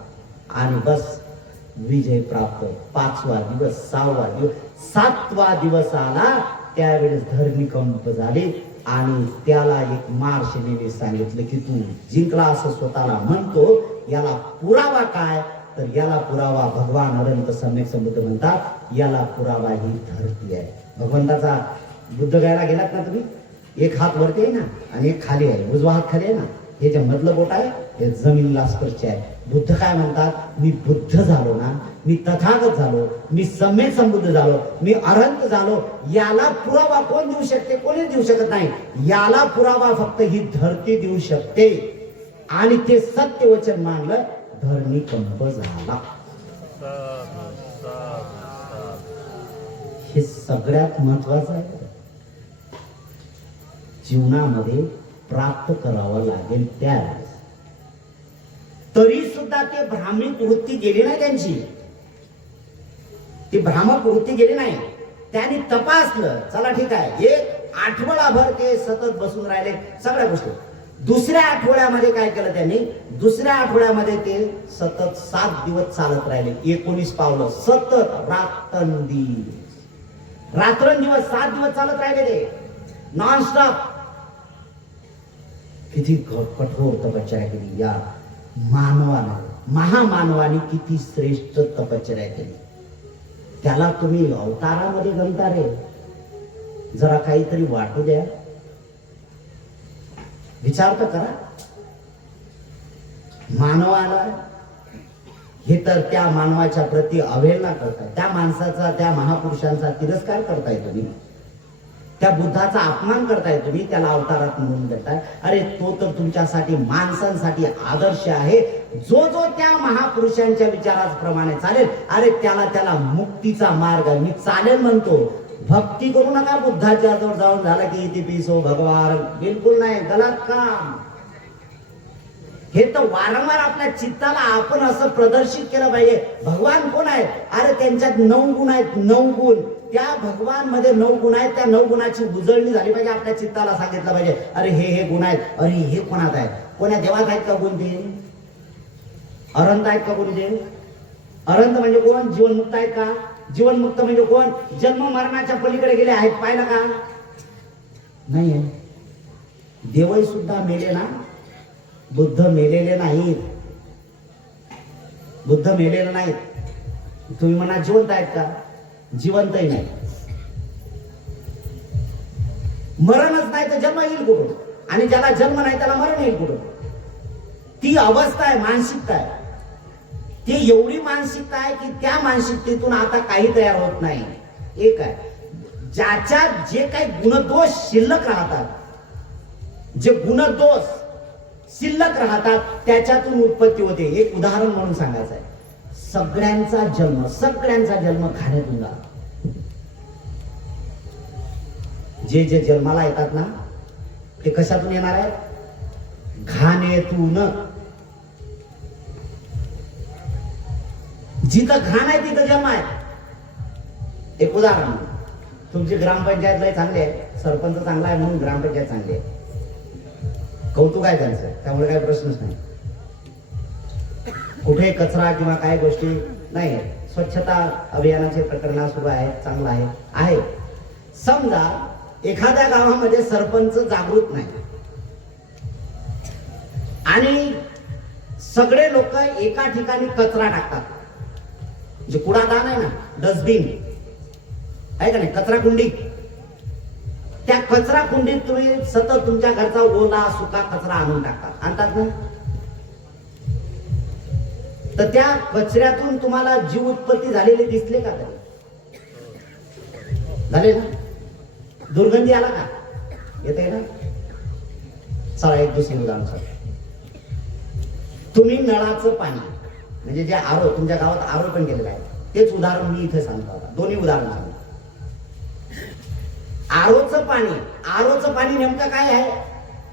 आणि बस विजय प्राप्त. 5वा दिवस, 6वा दिवस, 7वा दिवस आला, त्यावेळेस धरणीकंप झाली. आणि त्याला एक मार्शनीने सांगितलं की तू जिंकला असं स्वतःला म्हणतो, याला पुरावा काय, तर याला पुरावा भगवान अनंत सम्यक संबुद्ध म्हणतात, याला पुरावा ही धरती आहे. भगवंताचा बुद्ध गायला गेलात ना तुम्ही, एक हात वरती आहे ना आणि एक खाली आहे, उजवा हात खाली आहे ना, हे जे मधलं बोट आहे हे जमीनला स्पर्श आहे. बुद्ध काय म्हणतात, मी बुद्ध झालो ना, मी तथागत झालो, मी सम्यक संबुद्ध झालो, मी अनंत झालो, याला पुरावा कोण देऊ शकते, कोणी देऊ शकत नाही. याला पुरावा फक्त ही धरती देऊ शकते. आणि ते सत्य वचन मानलं, धरणी कंप झाला. हे सगळ्यात महत्वाचं आहे. जीवनामध्ये प्राप्त करावं लागेल त्यावेळेस. तरी सुद्धा ते भ्रामिक वृत्ती गेली नाही त्यांची, ती भ्रामक वृत्ती गेली नाही. त्यांनी तपासलं, चला ठीक आहे, एक आठवडाभर ते सतत बसून राहिले सगळ्या गोष्टी. दुसऱ्या आठवड्यामध्ये काय केलं त्यांनी, दुसऱ्या आठवड्यामध्ये ते सतत 7 दिवस चालत राहिले, 19 पावलं सतत रात्रंदिवस, रात्रंदिवस 7 दिवस चालत राहिले ते नॉनस्टॉप. किती कठोर तपश्चर्या केली या मानवाने, महामानवाने किती श्रेष्ठ तपश्चर्या केली. त्याला तुम्ही अवतारामध्ये गणता रे, जरा काहीतरी वाटू द्या, विचार तर करा. मानवाला हे तर त्या मानवाच्या प्रती अवहेलना करताय, त्या माणसाचा, त्या महापुरुषांचा तिरस्कार करताय तुम्ही, त्या बुद्धाचा अपमान करताय तुम्ही, त्याला अवतारात म्हणून देताय. अरे तो तर तुमच्यासाठी, माणसांसाठी आदर्श आहे. जो जो त्या महापुरुषांच्या विचाराप्रमाणे चालेल, अरे त्याला मुक्तीचा मार्ग मी चालेल म्हणतो. भक्ती करू नका बुद्धाच्या जवळ जाऊन झाला की इति पिसो भगवान, बिलकुल नाही, गलत काम. हे तर वारंवार आपल्या चित्ताला आपण असं प्रदर्शित केलं पाहिजे. भगवान कोण आहेत? अरे त्यांच्यात 9 गुण आहेत, 9 गुण. त्या भगवान मध्ये 9 गुण आहेत, त्या 9 गुणाची उजळणी झाली पाहिजे. आपल्या चित्ताला सांगितलं पाहिजे, अरे हे गुण आहेत, अरे हे कोणात आहेत, कोण्या देवात आहेत का गुण? ते अनंत आहेत का गुण? ते अनंत म्हणजे कोण? जीवनमुक्त आहेत का? जीवनमुक्त म्हणजे कोण? जन्म मरणाच्या पलीकडे गेले आहेत, पाहिलं का? नाही. देवही सुद्धा मेले ना, बुद्ध मेलेले नाहीत, बुद्ध मेलेले नाहीत. तुम्ही म्हणा जिवंत आहेत का? जिवंतही नाही. मरणच नाही तर जन्म येईल कुठून? आणि ज्याला जन्म नाही त्याला मरण येईल कुठून? ती अवस्था आहे, मानसिकता आहे. ती एवढी मानसिकता आहे की त्या मानसिकतेतून आता काही तयार होत नाही. एक आहे, ज्याच्यात जे काही गुणदोष शिल्लक राहतात, जे गुणदोष शिल्लक राहतात त्याच्यातून उत्पत्ती होते. एक उदाहरण म्हणून सांगायचं आहे, सगळ्यांचा जन्म खाण्यातून झाला. जे जे जन्माला येतात ना ते कशातून येणार आहे? घाणेतून. जिथं घाण आहे तिथं जन्म आहे. एक उदाहरण, तुमची ग्रामपंचायत लय चांगली आहे, सरपंच चांगला आहे म्हणून ग्रामपंचायत चांगली आहे, कौतुक आहे त्यांचं, त्यामुळे काही प्रश्नच नाही. कुठे कचरा किंवा काही गोष्टी नाही. स्वच्छता अभियानाचे प्रकरण सुरू आहेत, चांगलं आहे. समजा एखाद्या गावामध्ये सरपंच जागृत नाही आणि सगळे लोक एका ठिकाणी कचरा टाकतात, जे कूडादान आहे ना, डस्टबिन आहे का नाही, कचरा कुंडी. त्या कचरा कुंडीत तुम्ही सतत तुमच्या घरचा ओला सुका कचरा आणून टाकतात, आणतात ना. तर त्या कचऱ्यातून तुम्हाला जीव उत्पत्ती झालेली दिसले का? तरी झाले ना? दुर्गंधी आला का? येते ना? चला एक दुसरी उदाहरण सांग. तुम्ही नळाचं पाणी म्हणजे जे आरो, तुमच्या गावात आरो पण केलेलं आहे, तेच उदाहरण मी इथे सांगतो. दोन्ही उदाहरण सांगतो. आरोचं पाणी नेमकं काय आहे?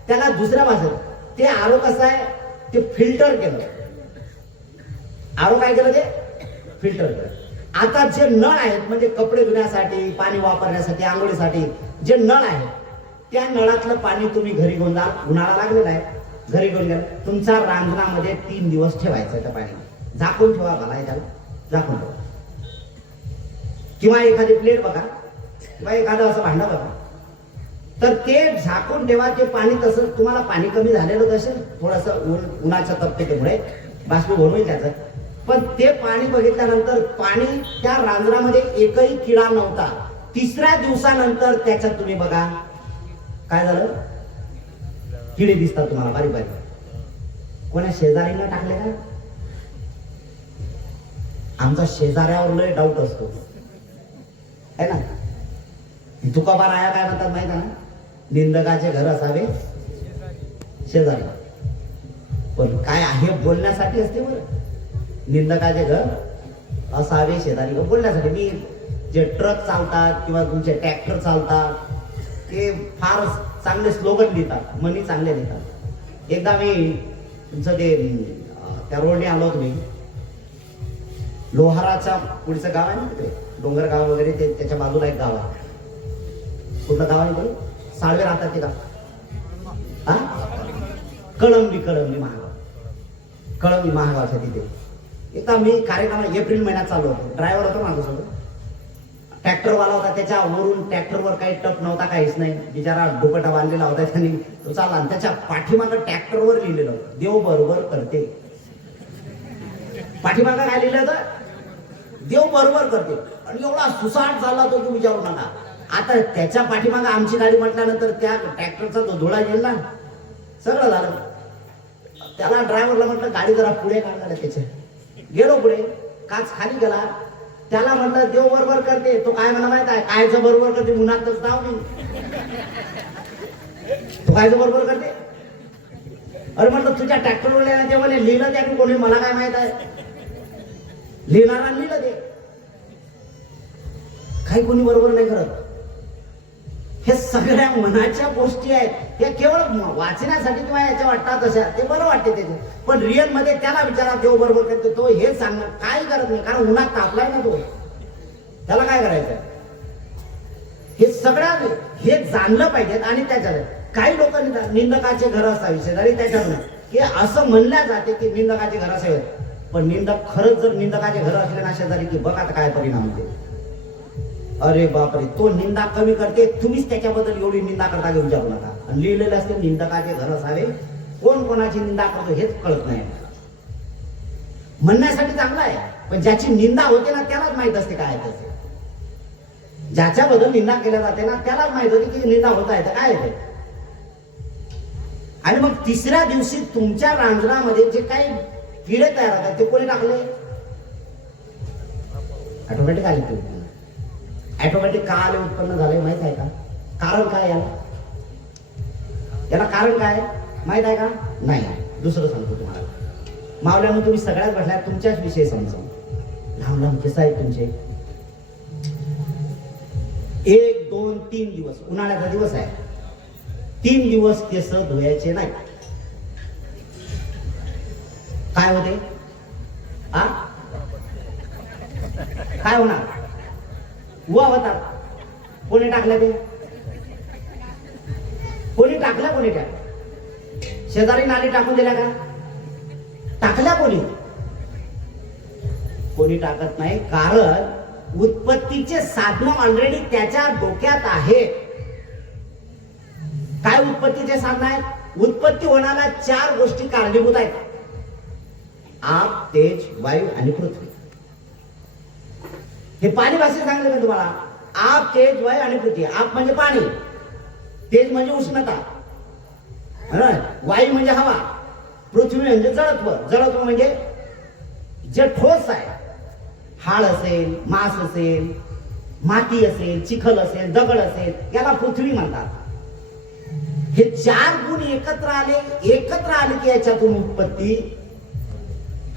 त्याला दुसऱ्या भाषेत ते आरो कसं आहे, ते फिल्टर केलं. आरो काय केलं? ते फिल्टर केलं. आता जे नळ आहेत म्हणजे कपडे धुण्यासाठी, पाणी वापरण्यासाठी, आंघोळीसाठी जे नळ आहेत, त्या नळातलं पाणी तुम्ही घरी घेऊन जा. उन्हाळा लागलेला आहे, घरी घेऊन गेला, तुमच्या रांजणामध्ये 3 दिवस ठेवायचं. त्या पाणी झाकून ठेवा, घालाय त्याला झाकून ठेवा. किंवा एखादी प्लेट बघा किंवा एखादं असं भांडं बघा, तर ते झाकून ठेवा. ते पाणी तसं तुम्हाला पाणी कमी झालेलं असेल, थोडंसं उन्हाच्या तपतेमुळे बाष्पीभवन होईल त्याचं, पण ते पाणी बघितल्यानंतर पाणी त्या रांजणामध्ये एकही किडा नव्हता. 3ऱ्या दिवसानंतर त्याच्यात तुम्ही बघा काय झालं, किडे दिसतात तुम्हाला बारीक बारीक. कोणा शेजारीला टाकले का? आमचा शेजाऱ्यावर लय डाऊट असतो है ना. तुकोबा राया काय म्हणतात माहिती ना, निंदकाचे घर असावे शेजारी. पण काय आहे बोलण्यासाठी असते बरं, निंदकाचे घर असावे शेजारी बोलण्यासाठी. मी जे ट्रक चालतात किंवा तुमचे ट्रॅक्टर चालतात ते फार चांगले स्लोगन देतात, म्हणी चांगले देतात. एकदा मी तुमचं ते त्या रोडने आलो होतो मी, लोहाराच्या पुढचं गाव आहे ना तिकडे, डोंगर गाव वगैरे, ते त्याच्या बाजूला एक गाव आहे. कुठलं गाव आहे ते? साळवे राहतात ते गाव. हा, कळंबी महागाव. कळंबी महागावच्या तिथे एकदा मी कार्यक्रम एप्रिल महिन्यात चालू होतो. ड्रायव्हर होतो माझ्यासोबत, ट्रॅक्टरवाला होता. त्याच्या वरून ट्रॅक्टरवर काही टप नव्हता, काहीच नाही. बिचारा दुपट्टा बांधलेला होता त्यांनी, तो चालला. आणि त्याच्या पाठीमागं ट्रॅक्टरवर लिहिलेलं होतं, देव बरोबर करते. पाठीमागं काय लिहिलं होतं? देव बरोबर करते. आणि एवढा सुसाट झाला तो की विचारू नका. आता त्याच्या पाठीमागं आमची गाडी म्हटल्यानंतर त्या ट्रॅक्टरचा तो धुळा गेला ना, सगळं झालं. त्याला ड्रायव्हरला म्हटलं गाडी जरा पुढे काढला. त्याच्या गेलो पुढे, काच खाली गेला. त्याला म्हटलं देव बरोबर करते. तो काय म्हणा माहित आहे? कायचं बरोबर करते? उन्हातच जाऊ मी. तो कायचं बरोबर करते? अरे म्हटलं तुझ्या ट्रॅक्टरवर ते म्हणे लिहिलं त्याने कोणी, मला काय माहित आहे? लिहिणारा लिहिलं ते, काही कोणी बरोबर नाही करत. हे सगळ्या मनाच्या गोष्टी आहेत. हे केवळ वाचण्यासाठी किंवा याच्या वाटतात तशा, ते बरं वाटते त्याचे. पण रिअल मध्ये त्याला विचारा देव बरोबर करतो, तो हे सांगणार काही करत नाही, कारण उन्हात तापलाय ना तो. त्याला काय करायचं? हे सगळ्या हे जाणलं पाहिजे. आणि त्याच्यात काही लोक निंदकाचे घर असावे शेजारी, त्याच्यात की असं म्हणल्या जाते की निंदकाचे घर असावे. पण निंदक खरंच जर निंदकाचे घर असले ना शेजारी, की बघा आता काय परिणाम होते. अरे बापरे, तो निंदा कमी करते. तुम्हीच त्याच्याबद्दल एवढी निंदा करता की विचारू नका. आणि लिहिलेलं असते निंदकाचे घर असावे. कोण कोणाची निंदा करतो हेच कळत नाही. म्हणण्यासाठी चांगला आहे, पण ज्याची निंदा होते ना त्यालाच माहित असते काय आहे त्याचे. ज्याच्याबद्दल निंदा केल्या जाते ना त्यालाच माहित होते की निंदा होत आहे तर काय आहे. आणि मग तिसऱ्या दिवशी तुमच्या रांजणामध्ये जे काही किडे तयार होतात ते कोणी टाकले? ऑटोमॅटिक आले ते. ऑटोमॅटिक का आले, उत्पन्न झाले माहित आहे का? कारण काय याला कारण काय माहित आहे का? नाही. दुसरं सांगतो तुम्हाला. मावल्यानं तुम्ही सगळ्यात बसल्या, तुमच्याच विषयी समजावून. लहान लहान केस आहेत तुमचे. 1, 2, 3 दिवस, उन्हाळ्याचा दिवस आहे, 3 दिवस केस धुवायचे नाही. काय होते? काय होणार? उवा होतात. कोणी टाकलं ते? कोणी टाकलं? कोणी टाकलं? शेजारी नाली टाकून दिल्या का? टाकल्या कोणी? कोणी टाकत नाही. कारण उत्पत्तीचे साधन ऑलरेडी त्याच्या डोक्यात आहे. काय उत्पत्तीचे साधन आहेत? उत्पत्ती होण्याला 4 गोष्टी कारणीभूत आहेत: आग, तेज, वायू आणि पृथ्वी. हे पाणी भाषेत सांगलं मी तुम्हाला. आग, तेज, वायू आणि पृथ्वी. आग म्हणजे पाणी, तेज म्हणजे उष्णता, वायू म्हणजे हवा, पृथ्वी म्हणजे जडत्व. जडत्व म्हणजे जे ठोस आहे, हाड असेल, मांस असेल, माती असेल, चिखल असेल, दगड असेल, याला पृथ्वी म्हणतात. हे 4 गुण एकत्र आले की याच्यातून उत्पत्ती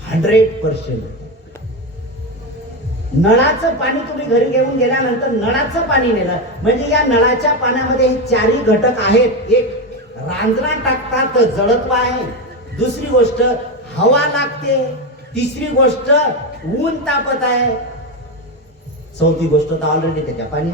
100%. नळाचं पाणी तुम्ही घरी घेऊन गेल्यानंतर नळाचं पाणी नेलं म्हणजे या नळाच्या पाण्यामध्ये हे 4ही घटक आहेत. एक, रांजणा टाकतात तर जडत्व आहे. दुसरी गोष्ट हवा लागते. तिसरी गोष्ट ऊन तापत आहे. चौथी गोष्ट तर ऑलरेडी त्याच्या पाणी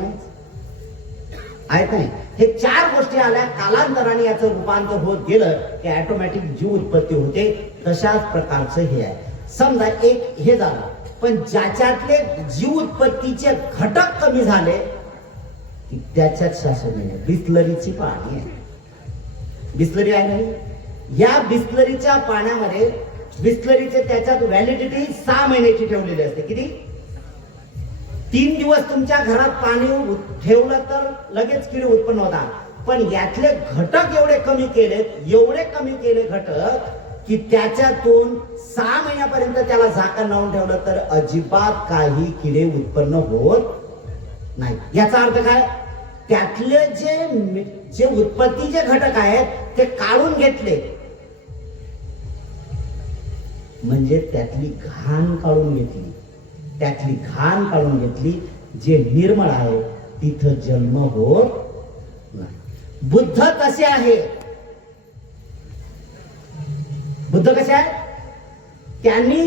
आहे नाही. हे 4 गोष्टी आल्या, कालांतराने याचं रूपांतर होत गेलं की ऑटोमॅटिक जीव उत्पत्ती होते. तशाच प्रकारचं हे आहे. समजा एक हे झालं, पण ज्याच्यातले जीव उत्पत्तीचे घटक कमी झाले की त्याच्यात शासन आहे. बिस्लरीची पाणी आहे, बिस्लरी आहे नाही. या बिस्लरीच्या पाण्यामध्ये बिस्लरीचे त्याच्यात व्हॅलिडिटी 6 महिन्याची ठेवलेली असते. किती? 3 दिवस तुमच्या घरात पाणी ठेवलं तर लगेच किडे उत्पन्न होतात. पण यातले घटक एवढे कमी केले घटक की त्याच्यातून 6 महिन्यापर्यंत त्याला झाकण लावून ठेवलं तर अजिबात काही किडे उत्पन्न होत नाही. याचा अर्थ काय? त्यातले जे उत्पत्तीचे घटक आहेत ते काढून घेतले म्हणजे त्यातली घाण काढून घेतली. जे निर्मळ आहे तिथं जन्म होत नाही. बुद्ध कसे आहे? त्यांनी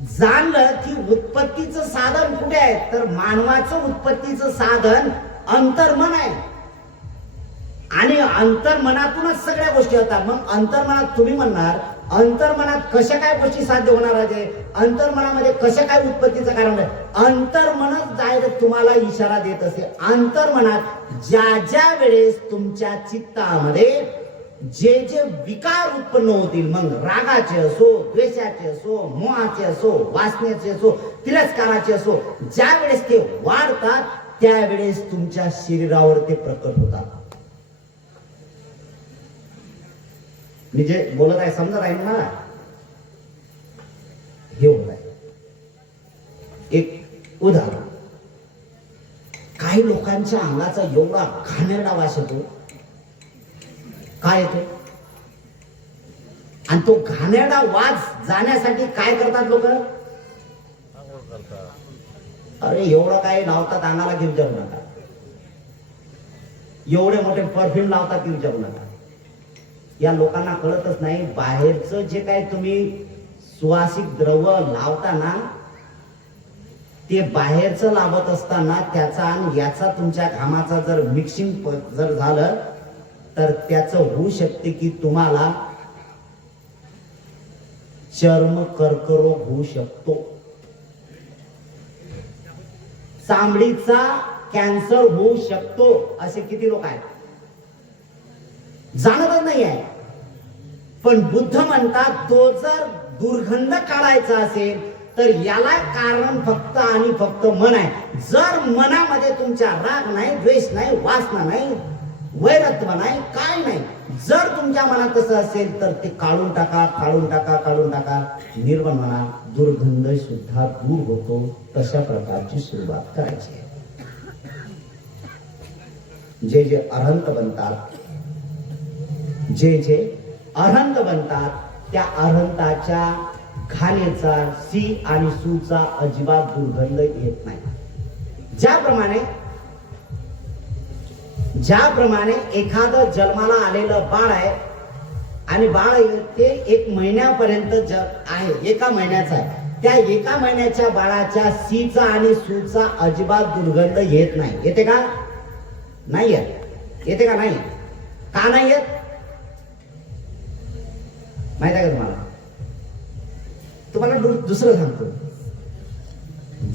जाणलं की उत्पत्तीचं साधन कुठे आहे, तर मानवाचं उत्पत्तीचं साधन अंतर्मन आहे. आणि अंतर्मनातूनच सगळ्या गोष्टी होतात. मग अंतर्मनात तुम्ही म्हणणार अंतर्मनात कशा काय गोष्टी साध्य होणार आहे, अंतर्मनामध्ये कशा काय उत्पत्तीचं कारण आहे. अंतर्मनच डायरेक्ट तुम्हाला इशारा देत असे. अंतर्मनात ज्या ज्या वेळेस तुमच्या चित्तामध्ये जे जे विकार उत्पन्न होतील, मग रागाचे असो, द्वेषाचे असो, मोहाचे असो, वासनेचे असो, तिरस्काराचे असो, ज्या वेळेस ते वाढतात त्यावेळेस तुमच्या शरीरावर ते प्रकट होतात. मी जे बोलत आहे समजत आहे ना, हे होत आहे. एक उदाहरण, काही लोकांच्या अंगाचा एवढा घाणेरडा वास येतो. काय येतो? आणि तो घाणेरडा वास जाण्यासाठी काय करतात लोक? अरे एवढं काय लावतात अंगाला की विचारू नका. एवढे मोठे परफ्यूम लावतात की विचारू नका. या लोकांना कळतच नाही, बाहेरचं जे काय तुम्ही सुवासिक द्रव्य लावता ना, ते बाहेरचं लावत असताना त्याचा आणि याचा तुमच्या घामाचा जर मिक्सिंग जर झालं तर त्याचं होऊ शकते की तुम्हाला चर्म कर्करोग होऊ शकतो, चामडीचा कॅन्सर होऊ शकतो. असे किती लोक आहेत जाणतच नाही आहे. पण बुद्ध म्हणतात तो जर दुर्गंध काढायचा असेल तर याला कारण फक्त आणि फक्त मन आहे. जर मनामध्ये तुमच्या राग नाही, द्वेष नाही, वासना नाही, वैरत्व नाही, काय नाही, जर तुमच्या मनात तसं असेल तर ते काढून टाका, काढून टाका, काढून टाका. निर्मळ म्हणा, दुर्गंध सुद्धा दूर होतो. तशा प्रकारची सुरुवात करायची आहे. जे जे अरहंत बनतात, जे जे अरहंत बनतात, त्या अरहंताच्या घाणेचा सी आणि सूचा अजिबात दुर्गंध येत नाही. ज्याप्रमाणे एखादं जन्माला आलेलं बाळ आहे आणि बाळ ते 1 महिन्यापर्यंत आहे, 1 महिन्याचा आहे, त्या 1 महिन्याच्या बाळाच्या सीचा आणि सूचा अजिबात दुर्गंध येत नाही. येते का? नाही येत. येते का? नाही. का नाही येत माहित आहे का तुम्हाला? तुम्हाला दुसरं सांगतो,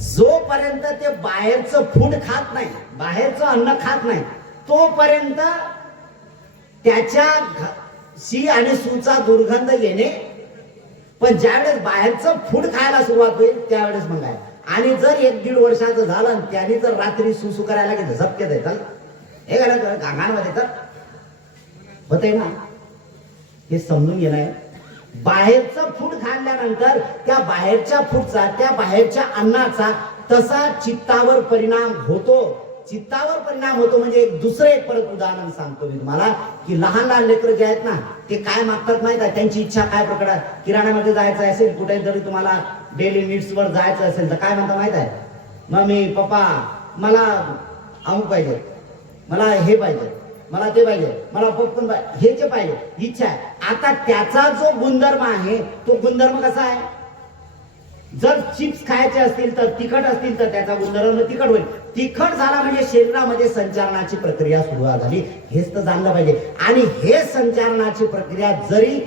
जोपर्यंत ते बाहेरचं फूड खात नाही, बाहेरचं अन्न खात नाही, तोपर्यंत त्याच्या सी आणि सूचा दुर्गंध येणे. पण ज्यावेळेस बाहेरचं फूड खायला सुरुवात होईल त्यावेळेस मग आहे. आणि जर 1-1.5 वर्षाचं झालं आणि त्याने जर रात्री सुसू करायला की झपके देतात, हे घालत गांगांमध्ये तर होते ना. हे समजून घेणं आहे. बाहेरचं फूड खाल्ल्यानंतर त्या बाहेरच्या फूडचा, त्या बाहेरच्या अन्नाचा तसा चित्तावर परिणाम होतो. चित्तावर परिणाम होतो म्हणजे एक परत उदाहरण सांगतो मी तुम्हाला, की लहान लहान लेकरं जे आहेत ना, ते काय मागतात माहित आहे? त्यांची इच्छा काय प्रकार, किराण्यामध्ये जायचं असेल, कुठे जरी तुम्हाला डेली नीड्स वर जायचं असेल तर काय म्हणता माहित आहे? मम्मी, पप्पा, मला अमुक पाहिजे, मला हे पाहिजे, मला ते पाहिजे, मला पॉपकॉर्न पाहिजे, हे जे पाहिजे, इच्छा आहे. आता त्याचा जो गुणधर्म आहे तो गुणधर्म कसा आहे? जर चिप्स खायचे असतील तर तिखट असतील तर त्याचा गुणधर्म तिखट होईल. तिखट झाला म्हणजे शरीरामध्ये संचारणाची प्रक्रिया सुरुवात झाली, हेच तर जाणलं पाहिजे. आणि हे संचारणाची प्रक्रिया जरी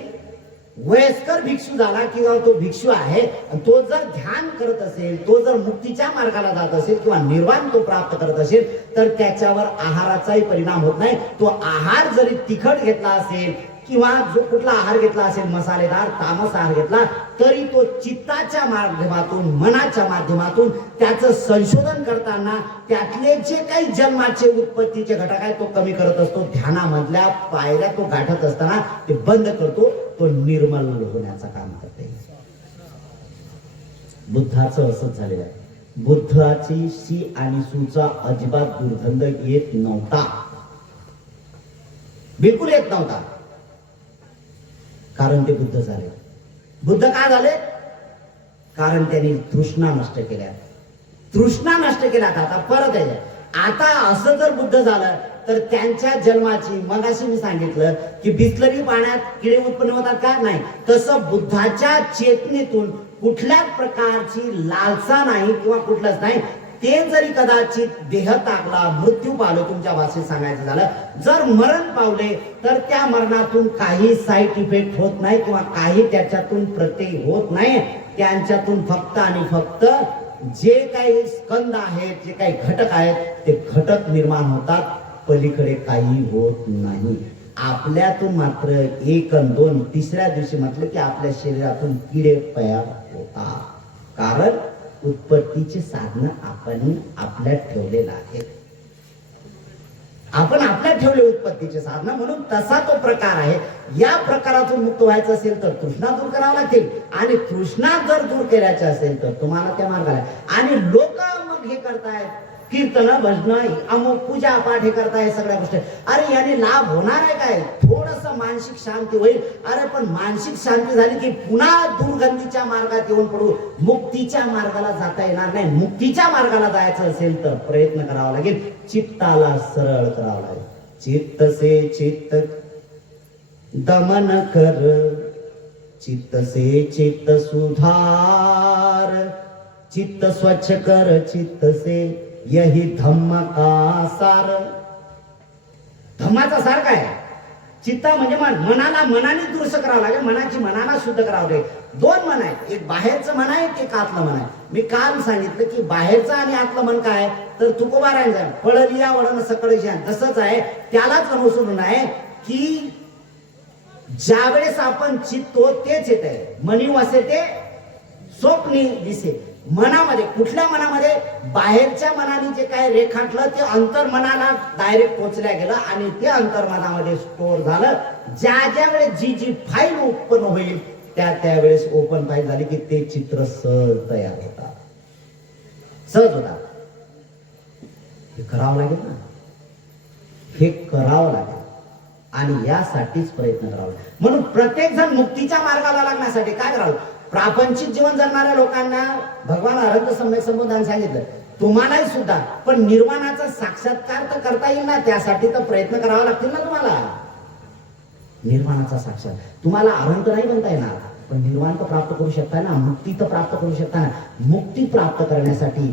वयस्कर भिक्षू झाला किंवा तो भिक्षू आहे, तो जर ध्यान करत असेल, तो जर मुक्तीच्या मार्गाला जात असेल किंवा निर्वाण तो प्राप्त करत असेल तर त्याच्यावर आहाराचाही परिणाम होत नाही. तो आहार जरी तिखट घेतला असेल किंवा जो कुठला आहार घेतला असेल, मसालेदार तामस आहार घेतला, तरी तो चित्ताच्या माध्यमातून, मनाच्या माध्यमातून त्याचं संशोधन करताना त्यातले जे काही जन्माचे उत्पत्तीचे घटक आहेत तो कमी करत असतो. ध्यानामधल्या पायऱ्या तो गाठत असताना ते बंद करतो, तो निर्मल होण्याचं काम करते. बुद्धाचं असंच झालेलं आहे. बुद्धाची सी आणि सूचा अजिबात दुर्गंध येत नव्हता, बिलकुल येत नव्हता. कारण ते बुद्ध झाले. बुद्ध का झाले? कारण त्यांनी तृष्णा नष्ट केल्या. तृष्णा नष्ट केल्या. आता परत आहे, आता असं जर बुद्ध झालं तर त्यांच्या जन्माची, मगाशी मी सांगितलं की बिस्लरी पाण्यात किडे उत्पन्न होतात का? नाही. तसं बुद्धाच्या चेतनेतून कुठल्याच प्रकारची लालसा नाही किंवा कुठलंच नाही. ते जरी कदाचित देह टाकला, मृत्यू पावलं, तुमच्या भाषेत सांगायचं झालं, जर मरण पावले तर त्या मरणातून काही साईड इफेक्ट होत नाही किंवा काही त्याच्यातून प्रत्यय होत नाही. त्यांच्यातून फक्त आणि फक्त जे काही स्कंद आहेत, जे काही घटक आहेत, ते घटक निर्माण होतात, पलीकडे काही होत नाही. आपल्यातून मात्र 1 आणि 2 तिसऱ्या दिवशी म्हटलं की आपल्या शरीरातून किडे तयार होतात. कारण उत्पत्तीचे साधन आपण आपल्यात ठेवलेलं आहे. आपण आपल्यात ठेवले उत्पत्तीचे साधन, म्हणून तसा तो प्रकार आहे. या प्रकारातून मुक्त व्हायचं असेल तर तृष्णा दूर करावं लागतील, आणि तृष्णा जर दूर करायची असेल तर तुम्हाला त्या मार्गाला. आणि लोक मग हे करतायत, कीर्तन भजन अमुक पूजा पाठ हे करताय सगळ्या गोष्टी. अरे याने लाभ होणार आहे काय? थोडस मानसिक शांती होईल. अरे पण मानसिक शांती झाली की पुन्हा दुर्गंधीच्या मार्गात येऊन पडू, मुक्तीच्या मार्गाला जाता येणार नाही. मुक्तीच्या मार्गाला जायचं असेल तर प्रयत्न करावा लागेल, चित्ताला सरळ करावं लागेल. चित्त से चित्त दमन कर, चित्त से चित्त सुधार, चित्त स्वच्छ कर, चित्त से यही धम्म का सार. धम्माचा सार काय? चित्त म्हणजे मन. मनाला मनाने दुरुस्त करावं लागेल, मनाची मनाला शुद्ध करावं लागेल. 2 मन आहे, एक बाहेरचं मन आहे, एक आतलं मन आहे. मी काल सांगितलं की बाहेरचं आणि आतलं मन काय, तर तुकोबारायचं पळलिया वडन सकळ ज्ञान तसंच आहे. त्यालाच अनुसरून आहे की ज्यावेळेस आपण चित्तो तेच येत आहे, मनी वसे ते स्वप्नी दिसे. मनामध्ये, कुठल्या मनामध्ये? बाहेरच्या मनाने जे काय रेखाटलं ते अंतर्मनाला डायरेक्ट पोचल्या गेलं आणि ते अंतर्मनामध्ये स्टोअर झालं. ज्या वेळेस जी फाईल ओपन होईल त्यावेळेस ओपन फाईल झाली की ते चित्र सहज तयार होतात, सहज होतात. हे करावं लागेल ना, हे करावं लागेल आणि यासाठीच प्रयत्न करावा. म्हणून प्रत्येक जण मुक्तीच्या मार्गाला लागण्यासाठी काय करावं? प्रापंचिक जीवन जगणाऱ्या लोकांना भगवान अरहंत सम्यक संबोधन सांगितलं, तुम्हालाही सुद्धा, पण निर्वाणाचा साक्षात्कार तर करता येईल ना, त्यासाठी तर प्रयत्न करावा लागतील ना तुम्हाला. निर्वाणाचा साक्षात तुम्हाला अरहंत नाही बनता येणार, पण निर्वाण तर प्राप्त करू शकता ना, मुक्ती तर प्राप्त करू शकता ना. मुक्ती प्राप्त करण्यासाठी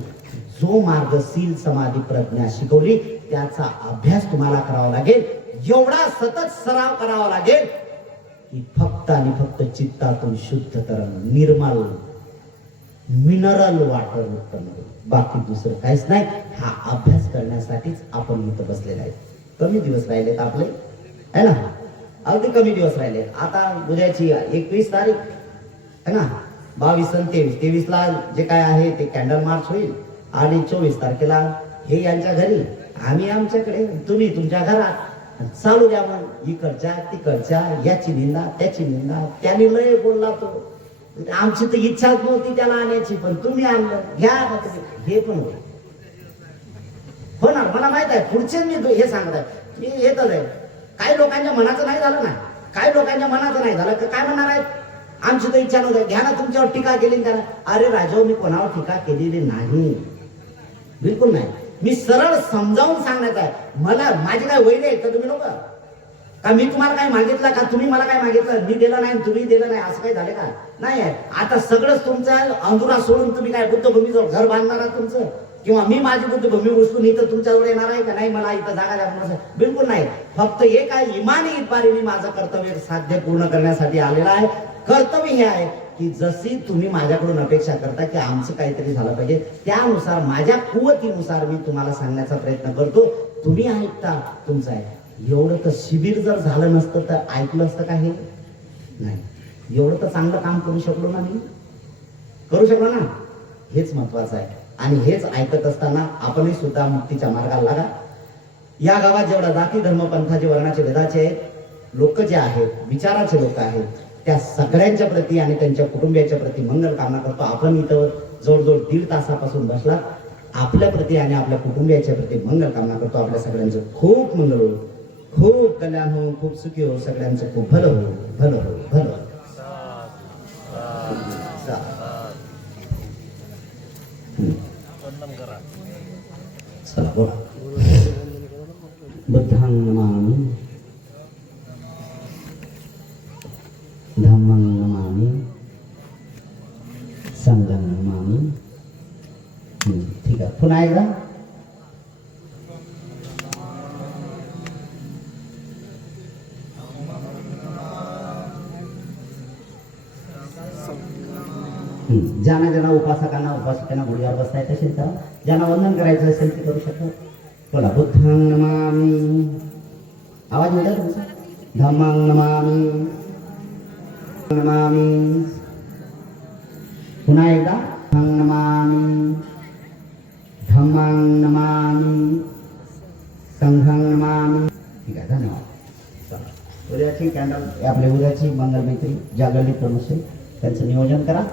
जो मार्ग सील समाधी प्रज्ञा शिकवली त्याचा अभ्यास तुम्हाला करावा लागेल. एवढा सतत सराव करावा लागेल की फक्त आणि फक्त चित्तातून शुद्ध तरंग, निर्मल मिनरल वॉटर उत्पन्न होईल. बाकी दुसरं काहीच नाही. हा अभ्यास करण्यासाठीच आपण इथं बसलेला आहे. कमी दिवस राहिलेत आपले, है ना, अगदी कमी दिवस राहिले. आता उद्याची 21 तारीख है ना, 22 आणि 23 ला जे काय आहे ते कॅन्डल मार्च होईल आणि 24 तारखेला हे यांच्या घरी, आम्ही आमच्याकडे, तुम्ही तुमच्या घरात. चालू द्या मग इकडच्या तिकडच्या, याची निंदा त्याची निंदा. त्याने लय बोलला तो, आमची तर इच्छाच नव्हती त्याला आणायची, पण तुम्ही आणलं, घ्या ना तुम्ही. हे पण होणार, मला माहित आहे. पुढचे मी हे सांगत आहे, मी येतच आहे. काही लोकांच्या मनाचं नाही झालं ना, काही लोकांच्या मनाचं नाही झालं तर काय म्हणणार आहेत, आमची तर इच्छा नव्हती, घ्या ना. तुमच्यावर टीका केली त्याला. अरे राजा, मी कोणावर टीका केलेली नाही, बिलकुल नाही. मी सरळ समजावून सांगण्यात आहे. मला माझे काय वैर आहेत का तुम्ही लोक? का मी तुम्हाला काय मागितलं का तुम्ही मला काय मागितलं? मी दिलं नाही तुम्ही दिलं नाही असं काही झालं का? नाही आहे. आता सगळंच तुमचं अंधुरा सोडून तुम्ही काय बुद्धभूमीजवळ घर बांधणार आहात तुमचं, किंवा मी माझी बुद्धभूमी उचलून इथं तुमच्याजवळ येणार आहे का? नाही, मला इथं जागा द्या, बिलकुल नाही. फक्त एक आहे, इमानी इतबारी मी माझं कर्तव्य साध्य पूर्ण करण्यासाठी आलेला आहे. कर्तव्य हे आहे की जशी तुम्ही माझ्याकडून अपेक्षा करता की आमचं काहीतरी झालं पाहिजे, त्यानुसार माझ्या कुवतीनुसार मी तुम्हाला सांगण्याचा प्रयत्न करतो. तुम्ही ऐकता तुमचं आहे. एवढं तर शिबिर जर झालं नसतं तर ऐकलं असतं का? हे नाही. एवढं तर चांगलं काम करू शकलो ना, मी करू शकलो ना. हेच महत्वाचं आहे. आणि हेच ऐकत असताना आपणही सुद्धा मुक्तीच्या मार्गाला लागा. या गावात जेवढा जाती धर्म पंथाचे वर्णाचे वेदाचे लोक जे आहेत, विचाराचे लोक आहेत, त्या सगळ्यांच्या प्रती आणि त्यांच्या कुटुंबियाच्या प्रती मंगल कामना करतो. आपण इथं जवळजवळ 1.5 तासापासून बसलात. आपल्या प्रती आणि आपल्या कुटुंबियाच्या प्रती मंगल कामना करतो. आपल्या सगळ्यांचं खूप मंगल हो, खूप कल्याण हो, खूप सुखी हो, सगळ्यांचं खूप भलं हो, भलं हो, भलं हो. चला बोला. बुद्धां नमामि, धम्मं नमामि, ज्यांना ज्यांना उपासकांना गुडघ्यावर बसता येत असेल तर, ज्यांना वंदन करायचं असेल ते करू शकतो. बोला बुद्धं नमामि, आवाज मिळतो तुमचा. धम्मं नमामि, नमामि, पुन्हा एकदा धम्मं नमामि, धम्मं नमामि, संघं नमामि. ठीक आहे, धन्यवाद. उद्याची कॅन्डल आपल्या उद्याची मंगलमैत्री जागरणी प्रमुख त्यांचं नियोजन करा.